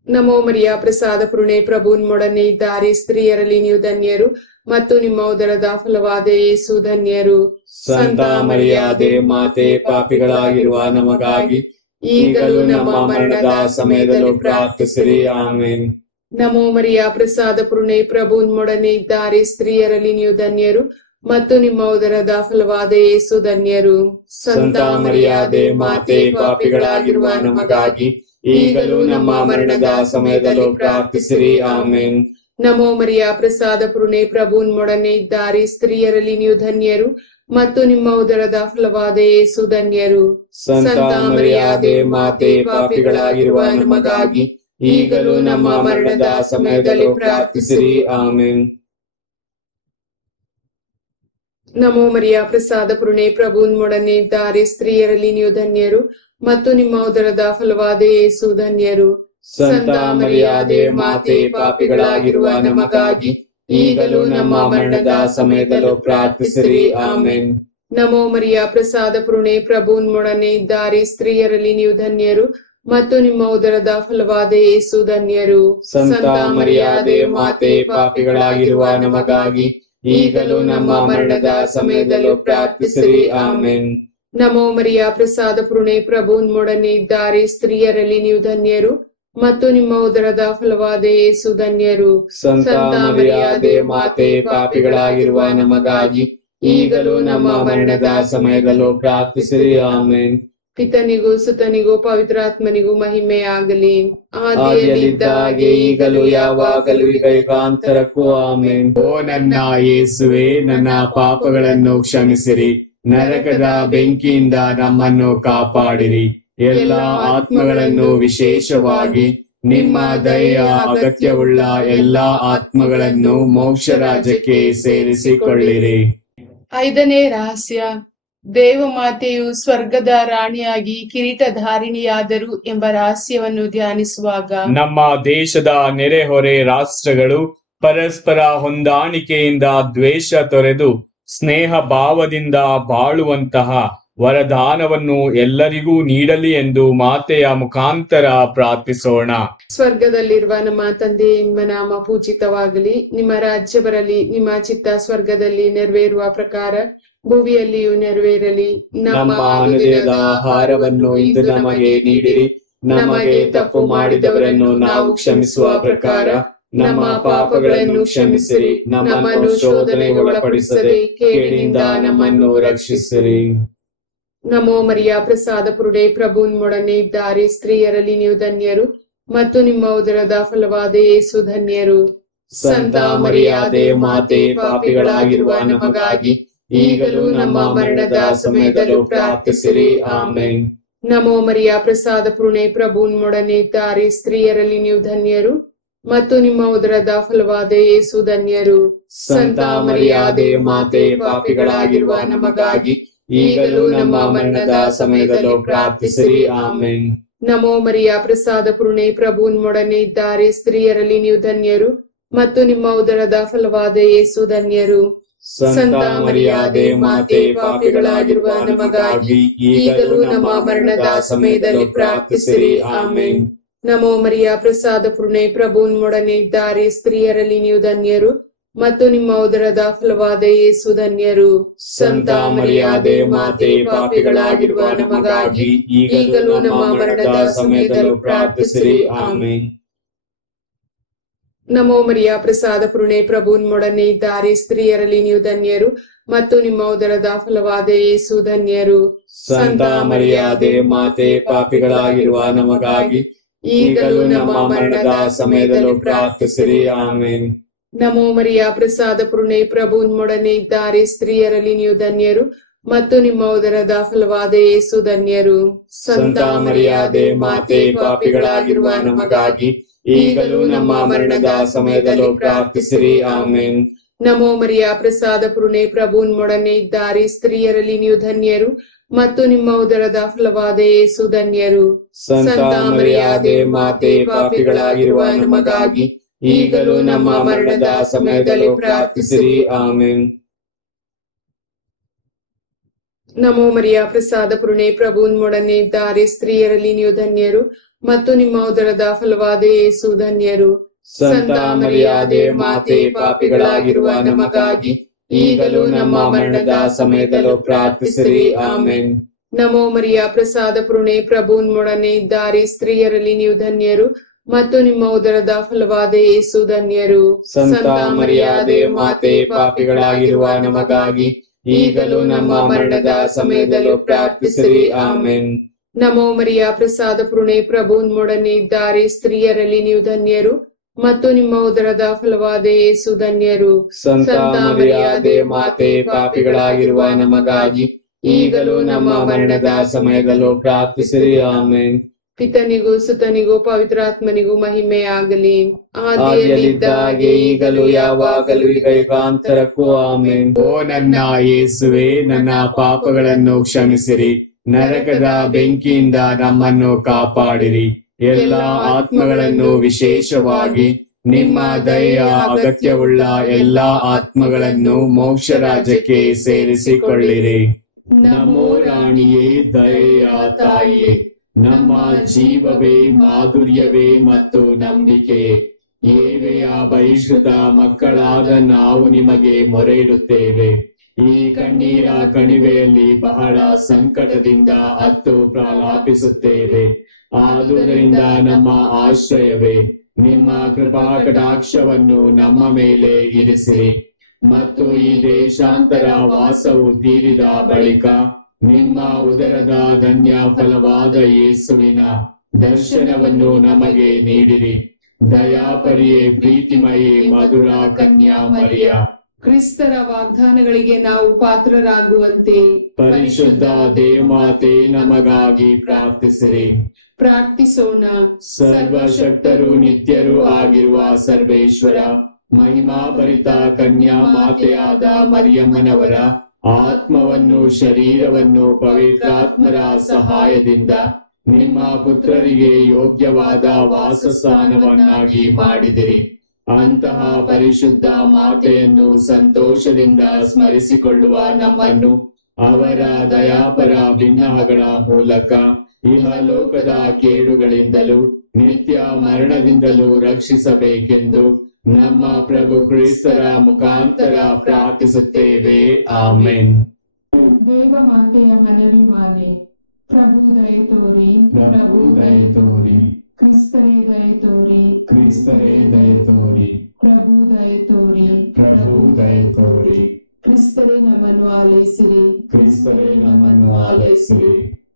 ನಮೋ ಮರಿಯ ಪ್ರಸಾದ ಪೂರ್ಣೆ ಪ್ರಭು ನಿಮ್ಮೊಡನೆ ಇದ್ದಾರೆ, ಸ್ತ್ರೀಯರಲ್ಲಿ ನೀವು ಧನ್ಯರು ಮತ್ತು ನಿಮ್ಮ ಉದರದ ಫಲವಾದ ಯೇಸು ಧನ್ಯರು. ಸಂತ ಮರಿಯಾದೆ ಮಾತೆ, ಪಾಪಿಗಳಾಗಿರುವ ನಮಗಾಗಿ ಈಗಲೂ ನಮ್ಮ ಮರಣದ ಸಮಯದಲ್ಲೂ ಪ್ರಾರ್ಥಿಸಿರಿ. ಆಮೆನ್. ನಮೋ ಮರಿಯ ಪ್ರಸಾದ ಪೂರ್ಣೆ ಪ್ರಭು ನಿಮ್ಮೊಡನೆ ಇದ್ದಾರೆ, ಸ್ತ್ರೀಯರಲ್ಲಿ ನೀವು ಧನ್ಯರು ಮತ್ತು ನಿಮ್ಮ ಉದರದ ಫಲವಾದ ಯೇಸು ಧನ್ಯರು. ಸಂತ ಮರಿಯಾದೆ ಮಾತೆ, ಪಾಪಿಗಳಾಗಿರುವ ನಮಗಾಗಿ ಈಗಲೂ ನಮ್ಮ ಮರಣದ ಸಮಯದಲ್ಲೂ ಪ್ರಾರ್ಥಿಸಿರಿ. ಆಮೆನ್. ನಮೋ ಮರಿಯ ಪ್ರಸಾದ ಪೂರ್ಣೆ ಪ್ರಭು ನಿಮ್ಮೊಡನೆ ಇದ್ದಾರೆ, ಸ್ತ್ರೀಯರಲ್ಲಿ ನೀವು ಧನ್ಯರು ಮತ್ತು ನಿಮ್ಮ ಉದರದ ಫಲವಾದ ಯೇಸು ಧನ್ಯರು. ಸಂತ ಮರಿಯಾದೆ ಮಾತೆ, ಪಾಪಿಗಳಾಗಿರುವ ನಮಗಾಗಿ ಈಗಲೂ ನಮ್ಮ ಮರಣದ ಸಮಯದಲ್ಲೂ ಪ್ರಾರ್ಥಿಸಿರಿ. ಆಮೆನ್. ನಮೋ ಮರಿಯ ಪ್ರಸಾದ ಪೂರ್ಣೆ ಪ್ರಭು ನಿಮ್ಮೊಡನೆ ಇದ್ದಾರೆ, ಸ್ತ್ರೀಯರಲ್ಲಿ ನೀವು ಧನ್ಯರು ಮತ್ತು ನಿಮ್ಮ ಉದರದ ಫಲವಾದ ಯೇಸು ಧನ್ಯರು. ಸಂತ ಮರಿಯಾದೆ ಮಾತೆ, ಪಾಪಿಗಳಾಗಿರುವ ನಮಗಾಗಿ ಈಗಲೂ ನಮ್ಮ ಮರಣದ ಸಮಯದಲ್ಲೂ ಪ್ರಾರ್ಥಿಸಿರಿ. ಆಮೆನ್. ನಮೋ ಮರಿಯ ಪ್ರಸಾದ ಪೂರ್ಣೆ ಪ್ರಭು ನಿಮ್ಮೊಡನೆ ಇದ್ದಾರೆ, ಸ್ತ್ರೀಯರಲ್ಲಿ ನೀವು ಧನ್ಯರು ಮತ್ತು ನಿಮ್ಮ ಉದರದ ಫಲವಾದ ಯೇಸು ಧನ್ಯರು. ಸಂತ ಮರಿಯಾದೆ ಮಾತೆ, ಪಾಪಿಗಳಾಗಿರುವ ನಮಗಾಗಿ ಈಗಲೂ ನಮ್ಮ ಮರಣದ ಸಮಯದಲ್ಲೂ ಪ್ರಾರ್ಥಿಸಿರಿ. ಆಮೆನ್. ನಮೋ ಮರಿಯ ಪ್ರಸಾದ ಪೂರ್ಣೆ ಪ್ರಭು ನಿಮ್ಮೊಡನೆ ಇದ್ದಾರೆ, ಸ್ತ್ರೀಯರಲ್ಲಿ ನೀವು ಧನ್ಯರು ಮತ್ತು ನಿಮ್ಮ ಉದರದ ಫಲವಾದ ಯೇಸು ಧನ್ಯರು. ಸಂತ ಮರಿಯಾದೆ ಮಾತೆ, ಪಾಪಿಗಳಾಗಿರುವ ನಮಗಾಗಿ ಈಗಲೂ ನಮ್ಮ ಮರಣದ ಸಮಯದಲ್ಲೂ ಪ್ರಾರ್ಥಿಸಿರಿ. ಆಮೆನ್. ಪಿತನಿಗೂ ಸುತನಿಗೂ ಪವಿತ್ರಾತ್ಮನಿಗೂ ಮಹಿಮೆ ಆಗಲಿ. ಆದಿಯಲ್ಲಿದ್ದ ಹಾಗೆ ಈಗಲೂ ಯಾವಾಗಲೂ ಈಗ ಯುಗಾಂತರಕ್ಕೂ ಆಮೆನ್. ಓ ನನ್ನ ಯೇಸುವೆ, ನನ್ನ ಪಾಪಗಳನ್ನು ಕ್ಷಮಿಸಿರಿ, ನರಕದ ಬೆಂಕಿಯಿಂದ ನಮ್ಮನ್ನು ಕಾಪಾಡಿರಿ. ಎಲ್ಲ ಆತ್ಮಗಳನ್ನು, ವಿಶೇಷವಾಗಿ ನಿಮ್ಮ ದಯೆಯ ಅಗತ್ಯವುಳ್ಳ ಎಲ್ಲಾ ಆತ್ಮಗಳನ್ನು ಮೋಕ್ಷ ರಾಜ್ಯಕ್ಕೆ ಸೇರಿಸಿಕೊಳ್ಳಿರಿ. 5ನೇ ರಹಸ್ಯ, ದೇವಮಾತೆಯು ಸ್ವರ್ಗದ ರಾಣಿಯಾಗಿ ಕಿರೀಟಧಾರಿಣಿಯಾದರು ಎಂಬ ರಹಸ್ಯವನ್ನು ಧ್ಯಾನಿಸುವಾಗ ನಮ್ಮ ದೇಶದ ನೆರೆಹೊರೆ ರಾಷ್ಟ್ರಗಳು ಪರಸ್ಪರ ಹೊಂದಾಣಿಕೆಯಿಂದ ದ್ವೇಷ ತೊರೆದು ಸ್ನೇಹ ಭಾವದಿಂದ ಬಾಳುವಂತಹ ವರದಾನವನ್ನು ಎಲ್ಲರಿಗೂ ನೀಡಲಿ ಎಂದು ಮಾತೆಯ ಮುಖಾಂತರ ಪ್ರಾರ್ಥಿಸೋಣ. ಸ್ವರ್ಗದಲ್ಲಿರುವ ನಮ್ಮ ತಂದೆಯೇ, ನಿಮ್ಮ ನಾಮ ಪೂಜಿತವಾಗಲಿ. ನಿಮ್ಮ ರಾಜ್ಯ ಬರಲಿ. ನಿಮ್ಮ ಚಿತ್ತ ಸ್ವರ್ಗದಲ್ಲಿ ನೆರವೇರುವ ಪ್ರಕಾರ ಭೂಮಿಯಲ್ಲಿಯೂ ನೆರವೇರಲಿ. ನಮ್ಮ ಅನುದಿನದ ಆಹಾರವನ್ನು ಇಂದು ನಮಗೆ ನೀಡಿರಿ. ನಮಗೆ ತಪ್ಪು ಮಾಡಿದವರನ್ನು ನಾವು ಕ್ಷಮಿಸುವ ಪ್ರಕಾರ ನಮ್ಮ ಪಾಪಗಳನ್ನು ಕ್ಷಮಿಸಿರಿ. ನಮ್ಮನ್ನು ಶೋಧನೆಗೆ ಒಳಪಡಿಸದೆ ಕೇಡಿನಿಂದ ನಮ್ಮನ್ನು ರಕ್ಷಿಸಿರಿ. ನಮೋ ಮರಿಯ, ಪ್ರಸಾದ ಪುರುಡೆ, ಪ್ರಭು ನಿಮ್ಮೊಡನೆ ಇದ್ದಾರೆ. ಸ್ತ್ರೀಯರಲ್ಲಿ ನೀವು ಧನ್ಯರು, ಮತ್ತು ನಿಮ್ಮ ಉದರದ ಫಲವಾದ ಯೇಸು ಧನ್ಯರು. ಸಂತ ಮರಿಯಾದೆ ಮಾತೆ, ಪಾಪಿಗಳಾಗಿರುವ ನಮಗಾಗಿ ಈಗಲೂ ನಮ್ಮ ಮರಣದ ಸಮಯದಲ್ಲೂ ಪ್ರಾರ್ಥಿಸಿರಿ. ಆಮೆನ್. ನಮೋ ಮರಿಯ, ಪ್ರಸಾದ ಪುರುಡೆ, ಪ್ರಭು ನಿಮ್ಮೊಡನೆ ಇದ್ದಾರೆ. ಸ್ತ್ರೀಯರಲ್ಲಿ ನೀವು ಧನ್ಯರು, ಮತ್ತು ನಿಮ್ಮ ಉದರದ ಫಲವಾದ ಯೇಸು ಧನ್ಯರು. ಸಂತ ಮರಿಯಾದೆ ಮಾತೆ, ಪಾಪಿಗಳಾಗಿರುವ ನಮಗಾಗಿ ಈಗಲೂ ನಮ್ಮ ಮರಣದ ಸಮಯದಲ್ಲೂ ಪ್ರಾರ್ಥಿಸಿರಿ. ಆಮೆನ್. ನಮೋ ಮರಿಯ, ಪ್ರಸಾದ ಪುರುಡೆ, ಪ್ರಭು ನಿಮ್ಮೊಡನೆ ಇದ್ದಾರೆ. ಸ್ತ್ರೀಯರಲ್ಲಿ ನೀವು ಧನ್ಯರು, ಮತ್ತು ನಿಮ್ಮ ಉದರದ ಫಲವಾದ ಯೇಸು ಧನ್ಯರು. ಸಂತ ಮರಿಯಾದೆ ಮಾತೆ, ಪಾಪಿಗಳಾಗಿರುವ ನಮಗಾಗಿ ಈಗಲೂ ನಮ್ಮ ಮರಣದ ಸಮಯದಲ್ಲಿ ಪ್ರಾರ್ಥಿಸಿರಿ. ಆಮೆನ್. ನಮೋ ಮರಿಯ, ಪ್ರಸಾದ ಪುರುಡೆ, ಪ್ರಭು ನಿಮ್ಮೊಡನೆ ಇದ್ದಾರೆ. ಸ್ತ್ರೀಯರಲ್ಲಿ ನೀವು ಧನ್ಯರು, ಮತ್ತು ನಿಮ್ಮ ಉದರದ ಫಲವಾದ ಯೇಸು ಧನ್ಯರು. ಸಂತ ಮರಿಯಾದೆ ಮಾತೆ, ಪಾಪಿಗಳಾಗಿರುವ ನಮಗಾಗಿ ಈಗಲೂ ನಮ್ಮ ಮರಣದ ಸಮಯದಲ್ಲೂ ಪ್ರಾರ್ಥಿಸಿರಿ. ಆಮೆನ್. ನಮೋ ಮರಿಯ, ಪ್ರಸಾದ ಪುರುಡೆ, ಪ್ರಭು ನಿಮ್ಮೊಡನೆ ಇದ್ದಾರೆ. ಸ್ತ್ರೀಯರಲ್ಲಿ ನೀವು ಧನ್ಯರು, ಮತ್ತು ನಿಮ್ಮ ಉದರದ ಫಲವಾದ ಯೇಸು ಧನ್ಯರು. ಸಂತ ಮರಿಯಾದೆ ಮಾತೆ, ಪಾಪಿಗಳಾಗಿರುವ ನಮಗಾಗಿ ಈಗಲೂ ನಮ್ಮ ಮರಣದ ಸಮಯದಲ್ಲೂ ಪ್ರಾರ್ಥಿಸಿರಿ. ಆಮೆನ್. ನಮೋ ಮರಿಯ, ಪ್ರಸಾದ ಪುರುಡೆ, ಪ್ರಭು ನಿಮ್ಮೊಡನೆ ಇದ್ದಾರೆ. ಸ್ತ್ರೀಯರಲ್ಲಿ ನೀವು ಧನ್ಯರು, ಮತ್ತು ನಿಮ್ಮ ಉದರದ ಫಲವಾದ ಯೇಸು ಧನ್ಯರು. ಸಂತ ಮರಿಯಾದೆ ಮಾತೆ, ಪಾಪಿಗಳಾಗಿರುವ ನಮಗಾಗಿ ಈಗಲೂ ನಮ್ಮ ಮರಣದ ಸಮಯದಲ್ಲೂ ಪ್ರಾರ್ಥಿಸಿರಿ. ಆಮೆನ್. ನಮೋ ಮರಿಯ, ಪ್ರಸಾದ ಪುರುಡೆ, ಪ್ರಭು ನಿಮ್ಮೊಡನೆ ಇದ್ದಾರೆ. ಸ್ತ್ರೀಯರಲ್ಲಿ ನೀವು ಧನ್ಯರು, ಮತ್ತು ನಿಮ್ಮ ಉದರದ ಫಲವಾದ ಯೇಸು ಧನ್ಯರು. ಸಂತ ಮರಿಯಾದೆ ಮಾತೆ, ಪಾಪಿಗಳಾಗಿರುವ ನಮಗಾಗಿ ಈಗಲೂ ನಮ್ಮ ಮರಣದ ಸಮಯದಲ್ಲೂ ಪ್ರಾರ್ಥಿಸಿರಿ. ಆಮೆನ್. ನಮೋ ಮರಿಯ, ಪ್ರಸಾದ ಪುರುಡೆ, ಪ್ರಭು ನಿಮ್ಮೊಡನೆ ಇದ್ದಾರೆ. ಸ್ತ್ರೀಯರಲ್ಲಿ ನೀವು ಧನ್ಯರು, ಮತ್ತು ನಿಮ್ಮ ಉದರದ ಫಲವಾದ ಯೇಸು ಧನ್ಯರು. ಸಂತ ಮರಿಯಾದೆ ಮಾತೆ, ಪಾಪಿಗಳಾಗಿರುವ ನಮಗಾಗಿ ಈಗಲೂ ನಮ್ಮ ಮರಣದ ಸಮಯದಲ್ಲೂ ಪ್ರಾರ್ಥಿಸಿರಿ. ಆಮೆನ್. ನಮೋ ಮರಿಯ, ಪ್ರಸಾದ ಪುರುಡೆ, ಪ್ರಭು ನಿಮ್ಮೊಡನೆ ಇದ್ದಾರೆ. ಸ್ತ್ರೀಯರಲ್ಲಿ ನೀವು ಧನ್ಯರು, ಮತ್ತು ನಿಮ್ಮ ಉದರದ ಫಲವಾದ ಯೇಸು ಧನ್ಯರು. ಸಂತ ಮರಿಯಾದೆ ಮಾತೆ, ಪಾಪಿಗಳಾಗಿರುವ ನಮಗಾಗಿ ಈಗಲೂ ನಮ್ಮ ಮರಣದ ಸಮಯದಲ್ಲೂ ಪ್ರಾರ್ಥಿಸಿರಿ. ಆಮೆನ್. ನಮೋ ಮರಿಯ, ಪ್ರಸಾದ ಪುರುಡೆ, ಪ್ರಭು ನಿಮ್ಮೊಡನೆ ಇದ್ದಾರೆ. ಸ್ತ್ರೀಯರಲ್ಲಿ ನೀವು ಧನ್ಯರು, ಮತ್ತು ನಿಮ್ಮ ಉದರದ ಫಲವಾದ ಯೇಸು ಧನ್ಯರು. ಸಂತ ಮರಿಯಾದೆ ಮಾತೆ, ಪಾಪಿಗಳಾಗಿರುವ ನಮಗಾಗಿ ಈಗಲೂ ನಮ್ಮ ಮರಣದ ಸಮಯದಲ್ಲೂ ಪ್ರಾರ್ಥಿಸಿರಿ. ಆಮೆನ್. ಪಿತನಿಗೂ ಸುತನಿಗೂ ಪವಿತ್ರಾತ್ಮನಿಗೂ ಮಹಿಮೆ ಆಗಲಿ. ಆದಿಯಲ್ಲಿದ್ದ ಹಾಗೆ ಈಗಲೂ ಯಾವಾಗಲೂ ಈಗ ಯುಗಾಂತರಕ್ಕೂ ಆಮೆನ್. ಓ ನನ್ನ ಯೇಸುವೆ, ನನ್ನ ಪಾಪಗಳನ್ನು ಕ್ಷಮಿಸಿರಿ, ನರಕದ ಬೆಂಕಿಯಿಂದ ನಮ್ಮನ್ನು ಕಾಪಾಡಿರಿ. ಎಲ್ಲ ಆತ್ಮಗಳನ್ನು, ವಿಶೇಷವಾಗಿ ನಿಮ್ಮ ದಯೆಯ ಅಗತ್ಯವುಳ್ಳ ಎಲ್ಲಾ ಆತ್ಮಗಳನ್ನು ಮೋಕ್ಷ ರಾಜ್ಯಕ್ಕೆ ಸೇರಿಸಿಕೊಳ್ಳಿರಿ. ನಮೋ ರಾಣಿಯೇ, ದಯೆಯ ತಾಯಿಯೇ, ನಮ್ಮ ಜೀವವೇ, ಮಾಧುರ್ಯವೇ ಮತ್ತು ನಂಬಿಕೆಯೇ, ಏವೆಯ ಬಹಿಷ್ಕೃತ ಮಕ್ಕಳಾದ ನಾವು ನಿಮಗೆ ಮೊರೆ ಇಡುತ್ತೇವೆ. ಈ ಕಣ್ಣೀರ ಕಣಿವೆಯಲ್ಲಿ ಬಹಳ ಸಂಕಟದಿಂದ ಅತ್ತು ಪ್ರಲಾಪಿಸುತ್ತೇವೆ. ಆದುದರಿಂದ ನಮ್ಮ ಆಶ್ರಯವೇ, ನಿಮ್ಮ ಕೃಪಾ ಕಟಾಕ್ಷವನ್ನು ನಮ್ಮ ಮೇಲೆ ಇರಿಸಿರಿ, ಮತ್ತು ಈ ದೇಶಾಂತರ ವಾಸವು ತೀರಿದ ಬಳಿಕ ನಿಮ್ಮ ಉದರದ ಧನ್ಯ ಫಲವಾದ ಯೇಸುವಿನ ದರ್ಶನವನ್ನು ನಮಗೆ ನೀಡಿರಿ. ದಯಾಪರಿಯೇ, ಪ್ರೀತಿಮಯೇ, ಮಧುರ ಕನ್ಯಾ ಮರಿಯ, ಕ್ರಿಸ್ತರ ವಾಗ್ದಾನಗಳಿಗೆ ನಾವು ಪಾತ್ರರಾಗುವಂತೆ ಪರಿಶುದ್ಧ ದೇವಮಾತೆ ನಮಗಾಗಿ ಪ್ರಾರ್ಥಿಸಿರಿ. ಪ್ರಾರ್ಥಿಸೋಣ. ಸರ್ವಶಕ್ತರು ನಿತ್ಯರು ಆಗಿರುವ ಸರ್ವೇಶ್ವರ, ಮಹಿಮಾಭರಿತ ಕನ್ಯಾ ಮಾತೆಯಾದ ಮರಿಯಮ್ಮನವರ ಆತ್ಮವನ್ನು ಶರೀರವನ್ನು ಪವಿತ್ರಾತ್ಮರ ಸಹಾಯದಿಂದ ನಿಮ್ಮ ಪುತ್ರರಿಗೆ ಯೋಗ್ಯವಾದ ವಾಸಸ್ಥಾನವನ್ನಾಗಿ ಮಾಡಿದಿರಿ. ಅಂತಹ ಪರಿಶುದ್ಧ ಮಾತೆಯನ್ನು ಸಂತೋಷದಿಂದ ಸ್ಮರಿಸಿಕೊಳ್ಳುವ ನಮ್ಮನ್ನು ಅವರ ದಯಾಪರ ವಿಗ್ರಹಗಳ ಮೂಲಕ ಇಹಲೋಕದ ಕೇಡುಗಳಿಂದಲೂ ನಿತ್ಯ ಮರಣದಿಂದಲೂ ರಕ್ಷಿಸಬೇಕೆಂದು ನಮ್ಮ ಪ್ರಭು ಕ್ರಿಸ್ತರ ಮುಖಾಂತರ ಪ್ರಾರ್ಥಿಸುತ್ತೇವೆ. ಆಮೆನ್. ದೇವ ಮಾತೆಯ ಮನವಿ ಮಾಲೆ. ಪ್ರಭು ದಯೆ ತೋರಿ, ಪ್ರಭು ದಯೆ ತೋರಿ, ಕ್ರಿಸ್ತರೇ ದಯೆ ತೋರಿ, ಕ್ರಿಸ್ತರೇ ದಯೆ ತೋರಿ, ಪ್ರಭು ದಯೆ ತೋರಿ, ಪ್ರಭು ದಯೆ ತೋರಿ, ಕ್ರಿಸ್ತರೇ ನಮ್ಮನ್ನು ಆಲೈಸಿರಿ, ಕ್ರಿಸ್ತರೇ ನಮ್ಮನ್ನು ಆಲೈಸಿರಿ,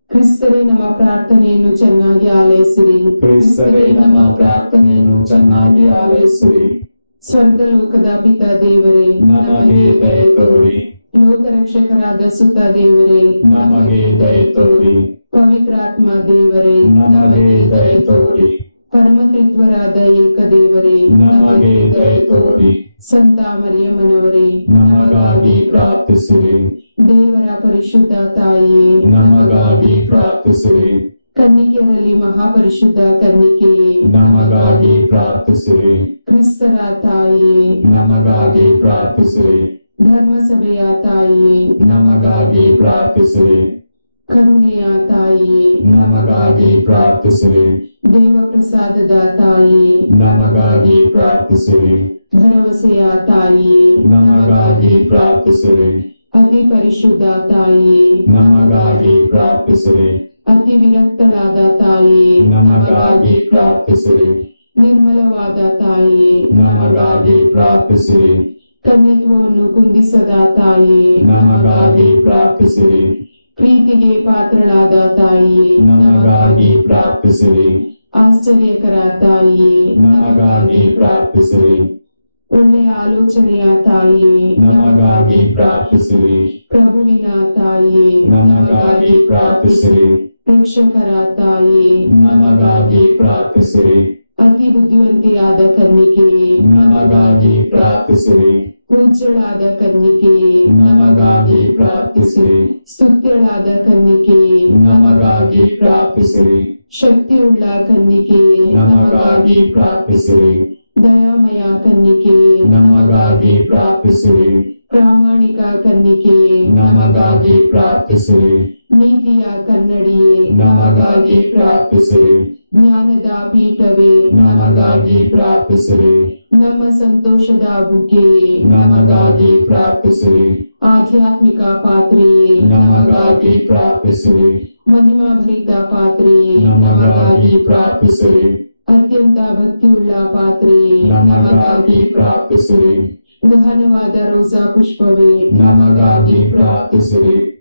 ಕ್ರಿಸ್ತರೇ ನಮ್ಮ ಪ್ರಾರ್ಥನೆಯನ್ನು ಚೆನ್ನಾಗಿ ಆಲೈಸಿರಿ, ಕ್ರಿಸ್ತರೇ ನಮ್ಮ ಪ್ರಾರ್ಥನೆಯನ್ನು ಚೆನ್ನಾಗಿ ಆಲೈಸಿರಿ. ಸ್ವರ್ಗಲೋಕದ ಪಿತ ದೇವರೇ, ನಮಗೆ ದಯೆ ತೋರಿ, ಲೋಕರಕ್ಷಕರಾದ ಸುತ ದೇವರೇ, ನಮಗೆ ದಯೆ ತೋರಿ, ಪವಿತ್ರಾತ್ಮ ದೇವರೇ, ನಮಗೆ ದಯೆ ತೋರಿ, ಪರಮತತ್ವರಾದ ಏಕ ದೇವರೇ, ನಮಗೆ ದಯೆ ತೋರಿ, ಸಂತ ಮರಿಯಮ್ಮನವರೇ, ನಮಗಾಗಿ ಪ್ರಾರ್ಥಿಸಿರಿ. ದೇವರ ಪರಿಶುದ್ಧ ತಾಯಿಯೇ, ನಮಗಾಗಿ ಪ್ರಾರ್ಥಿಸಿರಿ. ಕನ್ನಿಕೆಯರಲ್ಲಿ ಮಹಾಪರಿಶುದ್ಧ ಕನ್ನಿಕೆಯೇ, ನಮಗಾಗಿ ಪ್ರಾರ್ಥಿಸಿರಿ. ಕ್ರಿಸ್ತರ ತಾಯಿಯೇ, ನಮಗಾಗಿ ಪ್ರಾರ್ಥಿಸಿರಿ. ಧರ್ಮಸಭೆಯ ತಾಯಿಯೇ, ನಮಗಾಗಿ ಪ್ರಾರ್ಥಿಸಿರಿ. ಕರುಣೆಯ ತಾಯಿಯೇ, ನಮಗಾಗಿ ಪ್ರಾರ್ಥಿಸಿರಿ. ದೇವಪ್ರಸಾದದ ತಾಯಿಯೇ, ನಮಗಾಗಿ ಪ್ರಾರ್ಥಿಸಿರಿ. ಭರವಸೆಯ ತಾಯಿಯೇ, ನಮಗಾಗಿ ಪ್ರಾರ್ಥಿಸಿರಿ. ಅತಿ ಪರಿಶುದ್ಧ ತಾಯಿಯೇ, ನಮಗಾಗಿ ಪ್ರಾರ್ಥಿಸಿರಿ. ಅತಿ ವಿರಕ್ತಳಾದ ತಾಯಿಯೇ, ನಮಗಾಗಿ ಪ್ರಾರ್ಥಿಸಿರಿ. ನಿರ್ಮಲವಾದ ತಾಯಿಯೇ, ನಮಗಾಗಿ ಪ್ರಾರ್ಥಿಸಿರಿ. ಕನ್ಯತ್ವವನ್ನು ಕುಂದಿಸದ ತಾಯಿಯೇ, ನಮಗಾಗಿ ಪ್ರಾರ್ಥಿಸಿರಿ. ಪ್ರೀತಿಗೆ ಪಾತ್ರಳಾದ ತಾಯಿಯೇ, ನಮಗಾಗಿ ಪ್ರಾರ್ಥಿಸಿರಿ. ಆಶ್ಚರ್ಯಕರ ತಾಯಿಯೇ, ನಮಗಾಗಿ ಪ್ರಾರ್ಥಿಸಿರಿ. ಒಳ್ಳೆಯ ಆಲೋಚನೆಯ ತಾಯಿಯೇ, ನಮಗಾಗಿ ಪ್ರಾರ್ಥಿಸಿರಿ. ಪ್ರಭುವಿನ ತಾಯಿಯೇ, ನಮಗಾಗಿ ಪ್ರಾರ್ಥಿಸಿರಿ. ರಕ್ಷಕರ ತಾಯಿಯೇ, ನಮಗಾಗಿ ಪ್ರಾರ್ಥಿಸಿರಿ. ಅತಿ ಬುದ್ಧಿವಂತಿಯಾದ ಕನ್ನಿಕೆಯೇ, ನಮಗಾಗಿ ಪ್ರಾರ್ಥಿಸಿರಿ. ಪೂಜ್ಯಳಾದ ಕನ್ನಿಕೆಯೇ, ನಮಗಾಗಿ ಪ್ರಾರ್ಥಿಸಿರಿ. ಸ್ತುತ್ಯಳಾದ ಕನ್ನಿಕೆಯೇ, ನಮಗಾಗಿ ಪ್ರಾರ್ಥಿಸಿರಿ. ಶಕ್ತಿಯುಳ್ಳ ಕನ್ನಿಕೆಯೇ, ನಮಗಾಗಿ ಪ್ರಾರ್ಥಿಸಿರಿ. ದಯಾಮಯ ಕನ್ನಿಕೆಯೇ, ನಮಗಾಗಿ ಪ್ರಾರ್ಥಿಸಿರಿ. ಪ್ರಾಮಾಣಿಕ ಕನ್ನಿಕೆಯೇ, ನಮಗಾಗಿ ಪ್ರಾರ್ಥಿಸಿರಿ. ನೀತಿಯ ಕನ್ನಡಿಯೇ, ನಮಗಾಗಿ ಪ್ರಾರ್ಥಿಸಿರಿ. ಜ್ಞಾನದ ಪೀಠವೇ, ನಮಗಾಗಿ ಪ್ರಾರ್ಥಿಸಿರಿ. ನಮ್ಮ ಸಂತೋಷದ ಬುಗ್ಗೆಯೇ, ನಮಗಾಗಿ ಪ್ರಾರ್ಥಿಸಿರಿ. ಆಧ್ಯಾತ್ಮಿಕ ಪಾತ್ರೆಯೇ, ನಮಗಾಗಿ ಪ್ರಾರ್ಥಿಸಿರಿ. ಮಹಿಮಾಭರಿತ ಪಾತ್ರೆಯೇ, ನಮಗಾಗಿ ಪ್ರಾರ್ಥಿಸಿರಿ. ಅತ್ಯಂತ ಭಕ್ತಿಯುಳ್ಳ ಪಾತ್ರೆಯೇ, ನಮಗಾಗಿ ಪ್ರಾರ್ಥಿಸಿರಿ. ಗಹನವಾದ ರೋಸಾ ಪುಷ್ಪವೇ, ನಮಗಾಗಿ ಪ್ರಾರ್ಥಿಸಿರಿ.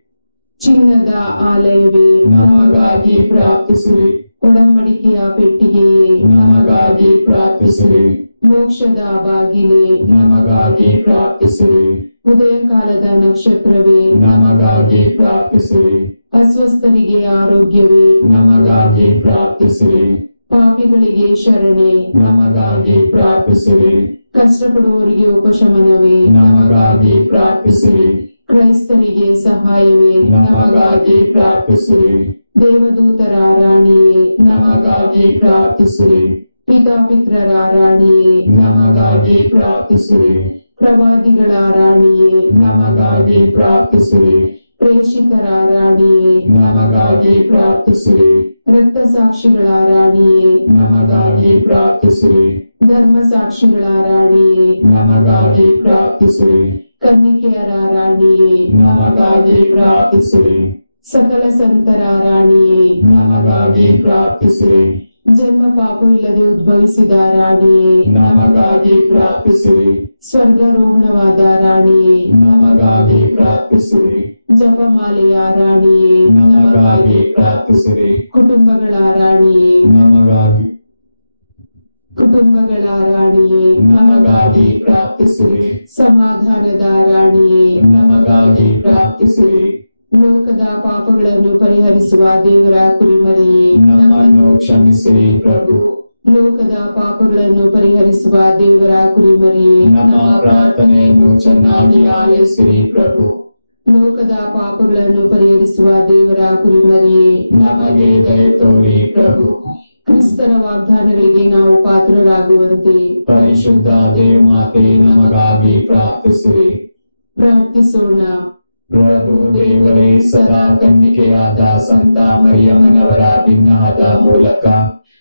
ಚಿನ್ನದ ಆಲಯವೇ, ನಮಗಾಗಿ ಪ್ರಾರ್ಥಿಸಿರಿ. ಒಡಂಬಡಿಕೆಯ ಪೆಟ್ಟಿಗೆಯೇ, ನಮಗಾಗಿ ಪ್ರಾರ್ಥಿಸಿರಿ. ಮೋಕ್ಷದ ಬಾಗಿಲೇ, ನಮಗಾಗಿ ಪ್ರಾರ್ಥಿಸಿರಿ. ಉದಯಕಾಲದ ನಕ್ಷತ್ರವೇ, ನಮಗಾಗಿ ಪ್ರಾರ್ಥಿಸಿರಿ. ಅಸ್ವಸ್ಥರಿಗೆ ಆರೋಗ್ಯವೇ, ನಮಗಾಗಿ ಪ್ರಾರ್ಥಿಸಿರಿ. ಪಾಪಿಗಳಿಗೆ ಶರಣೆ, ನಮಗಾಗಿ ಪ್ರಾರ್ಥಿಸಿರಿ. ಕಷ್ಟಪಡುವವರಿಗೆ ಉಪಶಮನವೇ, ನಮಗಾಗಿ ಪ್ರಾರ್ಥಿಸಿರಿ. ಕ್ರೈಸ್ತರಿಗೆ ಸಹಾಯವೇ, ನಮಗಾಗಿ ಪ್ರಾರ್ಥಿಸಿರಿ. ದೇವದೂತರ ರಾಣಿಯೇ, ನಮಗಾಗಿ ಪ್ರಾರ್ಥಿಸಿರಿ. ಪಿತಾಪಿತ್ರರ ರಾಣಿಯೇ, ನಮಗಾಗಿ ಪ್ರಾರ್ಥಿಸಿರಿ. ಪ್ರವಾದಿಗಳ ರಾಣಿಯೇ, ನಮಗಾಗಿ ಪ್ರಾರ್ಥಿಸಿರಿ. ಪ್ರೇಷಿತರ ರಾಣಿಯೇ, ನಮಗಾಗಿ ಪ್ರಾರ್ಥಿಸಿರಿ. ರಕ್ತಸಾಕ್ಷಿಗಳ ರಾಣಿಯೇ, ನಮಗಾಗಿ ಪ್ರಾರ್ಥಿಸಿರಿ. ಧರ್ಮಸಾಕ್ಷಿಗಳ ರಾಣಿಯೇ, ನಮಗಾಗಿ ಪ್ರಾರ್ಥಿಸಿರಿ. ಕನ್ನಿಕೆಯರ ರಾಣಿಯೇ, ನಮಗಾಗಿ ಪ್ರಾರ್ಥಿಸಿರಿ. ಸಕಲ ಸಂತರ ರಾಣಿಯೇ, ನಮಗಾಗಿ ಪ್ರಾರ್ಥಿಸಿರಿ. ಜನ್ಮ ಪಾಪವಿಲ್ಲದೆ ಉದ್ಭವಿಸಿದ ರಾಣಿಯೇ, ನಮಗಾಗಿ ಪ್ರಾರ್ಥಿಸಿರಿ. ಸ್ವರ್ಗಾರೋಹಣವಾದ ರಾಣಿಯೇ, ನಮಗಾಗಿ ಪ್ರಾರ್ಥಿಸಿರಿ. ಜಪಮಾಲೆಯ ರಾಣಿಯೇ, ನಮಗಾಗಿ ಪ್ರಾರ್ಥಿಸಿರಿ. ಕುಟುಂಬಗಳ ರಾಣಿಯೇ, ನಮಗಾಗಿ ಕುಟುಂಬಗಳ ರಾಣಿಯೇ, ನಮಗಾಗಿ ಪ್ರಾರ್ಥಿಸಿರಿ. ಸಮಾಧಾನದ ರಾಣಿಯೇ, ನಮಗಾಗಿ ಪ್ರಾರ್ಥಿಸಿರಿ. ಲೋಕದ ಪಾಪಗಳನ್ನು ಪರಿಹರಿಸುವ ದೇವರ ಕುರಿಮರಿಯೇ, ನಮ್ಮನ್ನು ಕ್ಷಮಿಸಿರಿ ಪ್ರಭು. ಲೋಕದ ಪಾಪಗಳನ್ನು ಪರಿಹರಿಸುವ ದೇವರ ಕುರಿಮರಿಯೇ, ನಮ್ಮ ಪ್ರಾರ್ಥನೆಯನ್ನು ಚೆನ್ನಾಗಿ ಆಲಿಸಿರಿ ಪ್ರಭು. ಲೋಕದ ಪಾಪಗಳನ್ನು ಪರಿಹರಿಸುವ ದೇವರ ಕುರಿಮರಿಯೇ, ನಮಗೆ ದಯೆ ತೋರಿ ಪ್ರಭು. ಕ್ರಿಸ್ತನ ವಾಗ್ದಾನಗಳಿಗೆ ನಾವು ಪಾತ್ರರಾಗುವಂತೆ ಪರಿಶುದ್ಧ ದೇವಮಾತೆ ನಮಗಾಗಿ ಪ್ರಾರ್ಥಿಸಿರಿ. ಪ್ರಾರ್ಥಿಸೋಣ. ಪ್ರಭು ದೇವರೇ, ಸದಾ ಕನ್ನಿಕೆಯಾದ ಸಂತ ಮರಿಯಮ್ಮನವರ ವಿಜ್ಞಾದ ಮೂಲಕ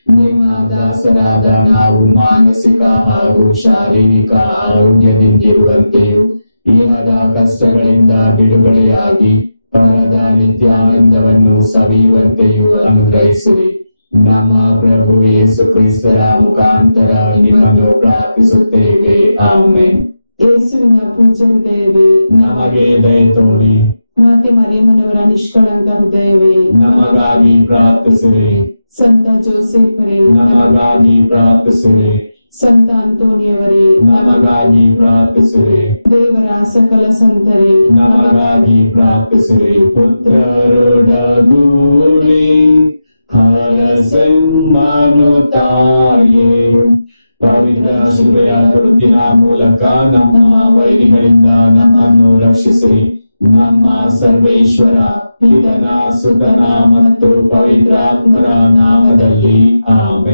ನಿಮ್ಮ ದಾಸರಾದ ನಾವು ಮಾನಸಿಕ ಹಾಗೂ ಶಾರೀರಿಕ ಆರೋಗ್ಯದಿಂದಿರುವಂತೆಯೂ ಇಹದ ಕಷ್ಟಗಳಿಂದ ಬಿಡುಗಡೆಯಾಗಿ ಪರದ ನಿತ್ಯಾನಂದವನ್ನು ಸವಿಯುವಂತೆಯೂ ಅನುಗ್ರಹಿಸಿರಿ. ನಮ್ಮ ಪ್ರಭು ಯೇಸು ಕ್ರಿಸ್ತರ ಮುಖಾಂತರ ನಿಮ್ಮನ್ನು ಪ್ರಾರ್ಥಿಸುತ್ತೇವೆ. ಆಮೆನ್. ಯೇಸುವಿನ ಪೂಜ್ಯ ಹೃದಯವೇ, ನಮಗೆ ದಯೆ ತೋರಿ. ಮಾತೆ ಮರಿಯಮ್ಮನವರ ನಿಷ್ಕಳಂಕ ಹೃದಯವೇ, ನಮಗಾಗಿ ಪ್ರಾರ್ಥಿಸಿರಿ. ಸಂತ ಜೋಸೆಫರೇ, ನಮಗಾಗಿ ಪ್ರಾರ್ಥಿಸಿರಿ. ಸಂತ ಅಂತೋಣಿಯವರೇ, ನಮಗಾಗಿ ಪ್ರಾರ್ಥಿಸಿರಿ. ದೇವರ ಸಕಲ ಸಂತರೇ, ನಮಗಾಗಿ ಪ್ರಾರ್ಥಿಸಿರಿ. ಪುತ್ರರೊಡಗೂಡಿ ಹರಸೆಮ್ಮನು ತಾಯೇ, ಪವಿತ್ರ ಶಿಲುಬೆಯ ಗುರುತಿನ ಮೂಲಕ ನಮ್ಮ ವೈರಿಗಳಿಂದ ನಮ್ಮನ್ನು ರಕ್ಷಿಸಿರಿ. ನಮ್ಮ ಸರ್ವೇಶ್ವರ ಪಿತನ ಸುತನ ಮತ್ತು ಪವಿತ್ರಾತ್ಮರ ನಾಮದಲ್ಲಿ ಆಮೆನ್.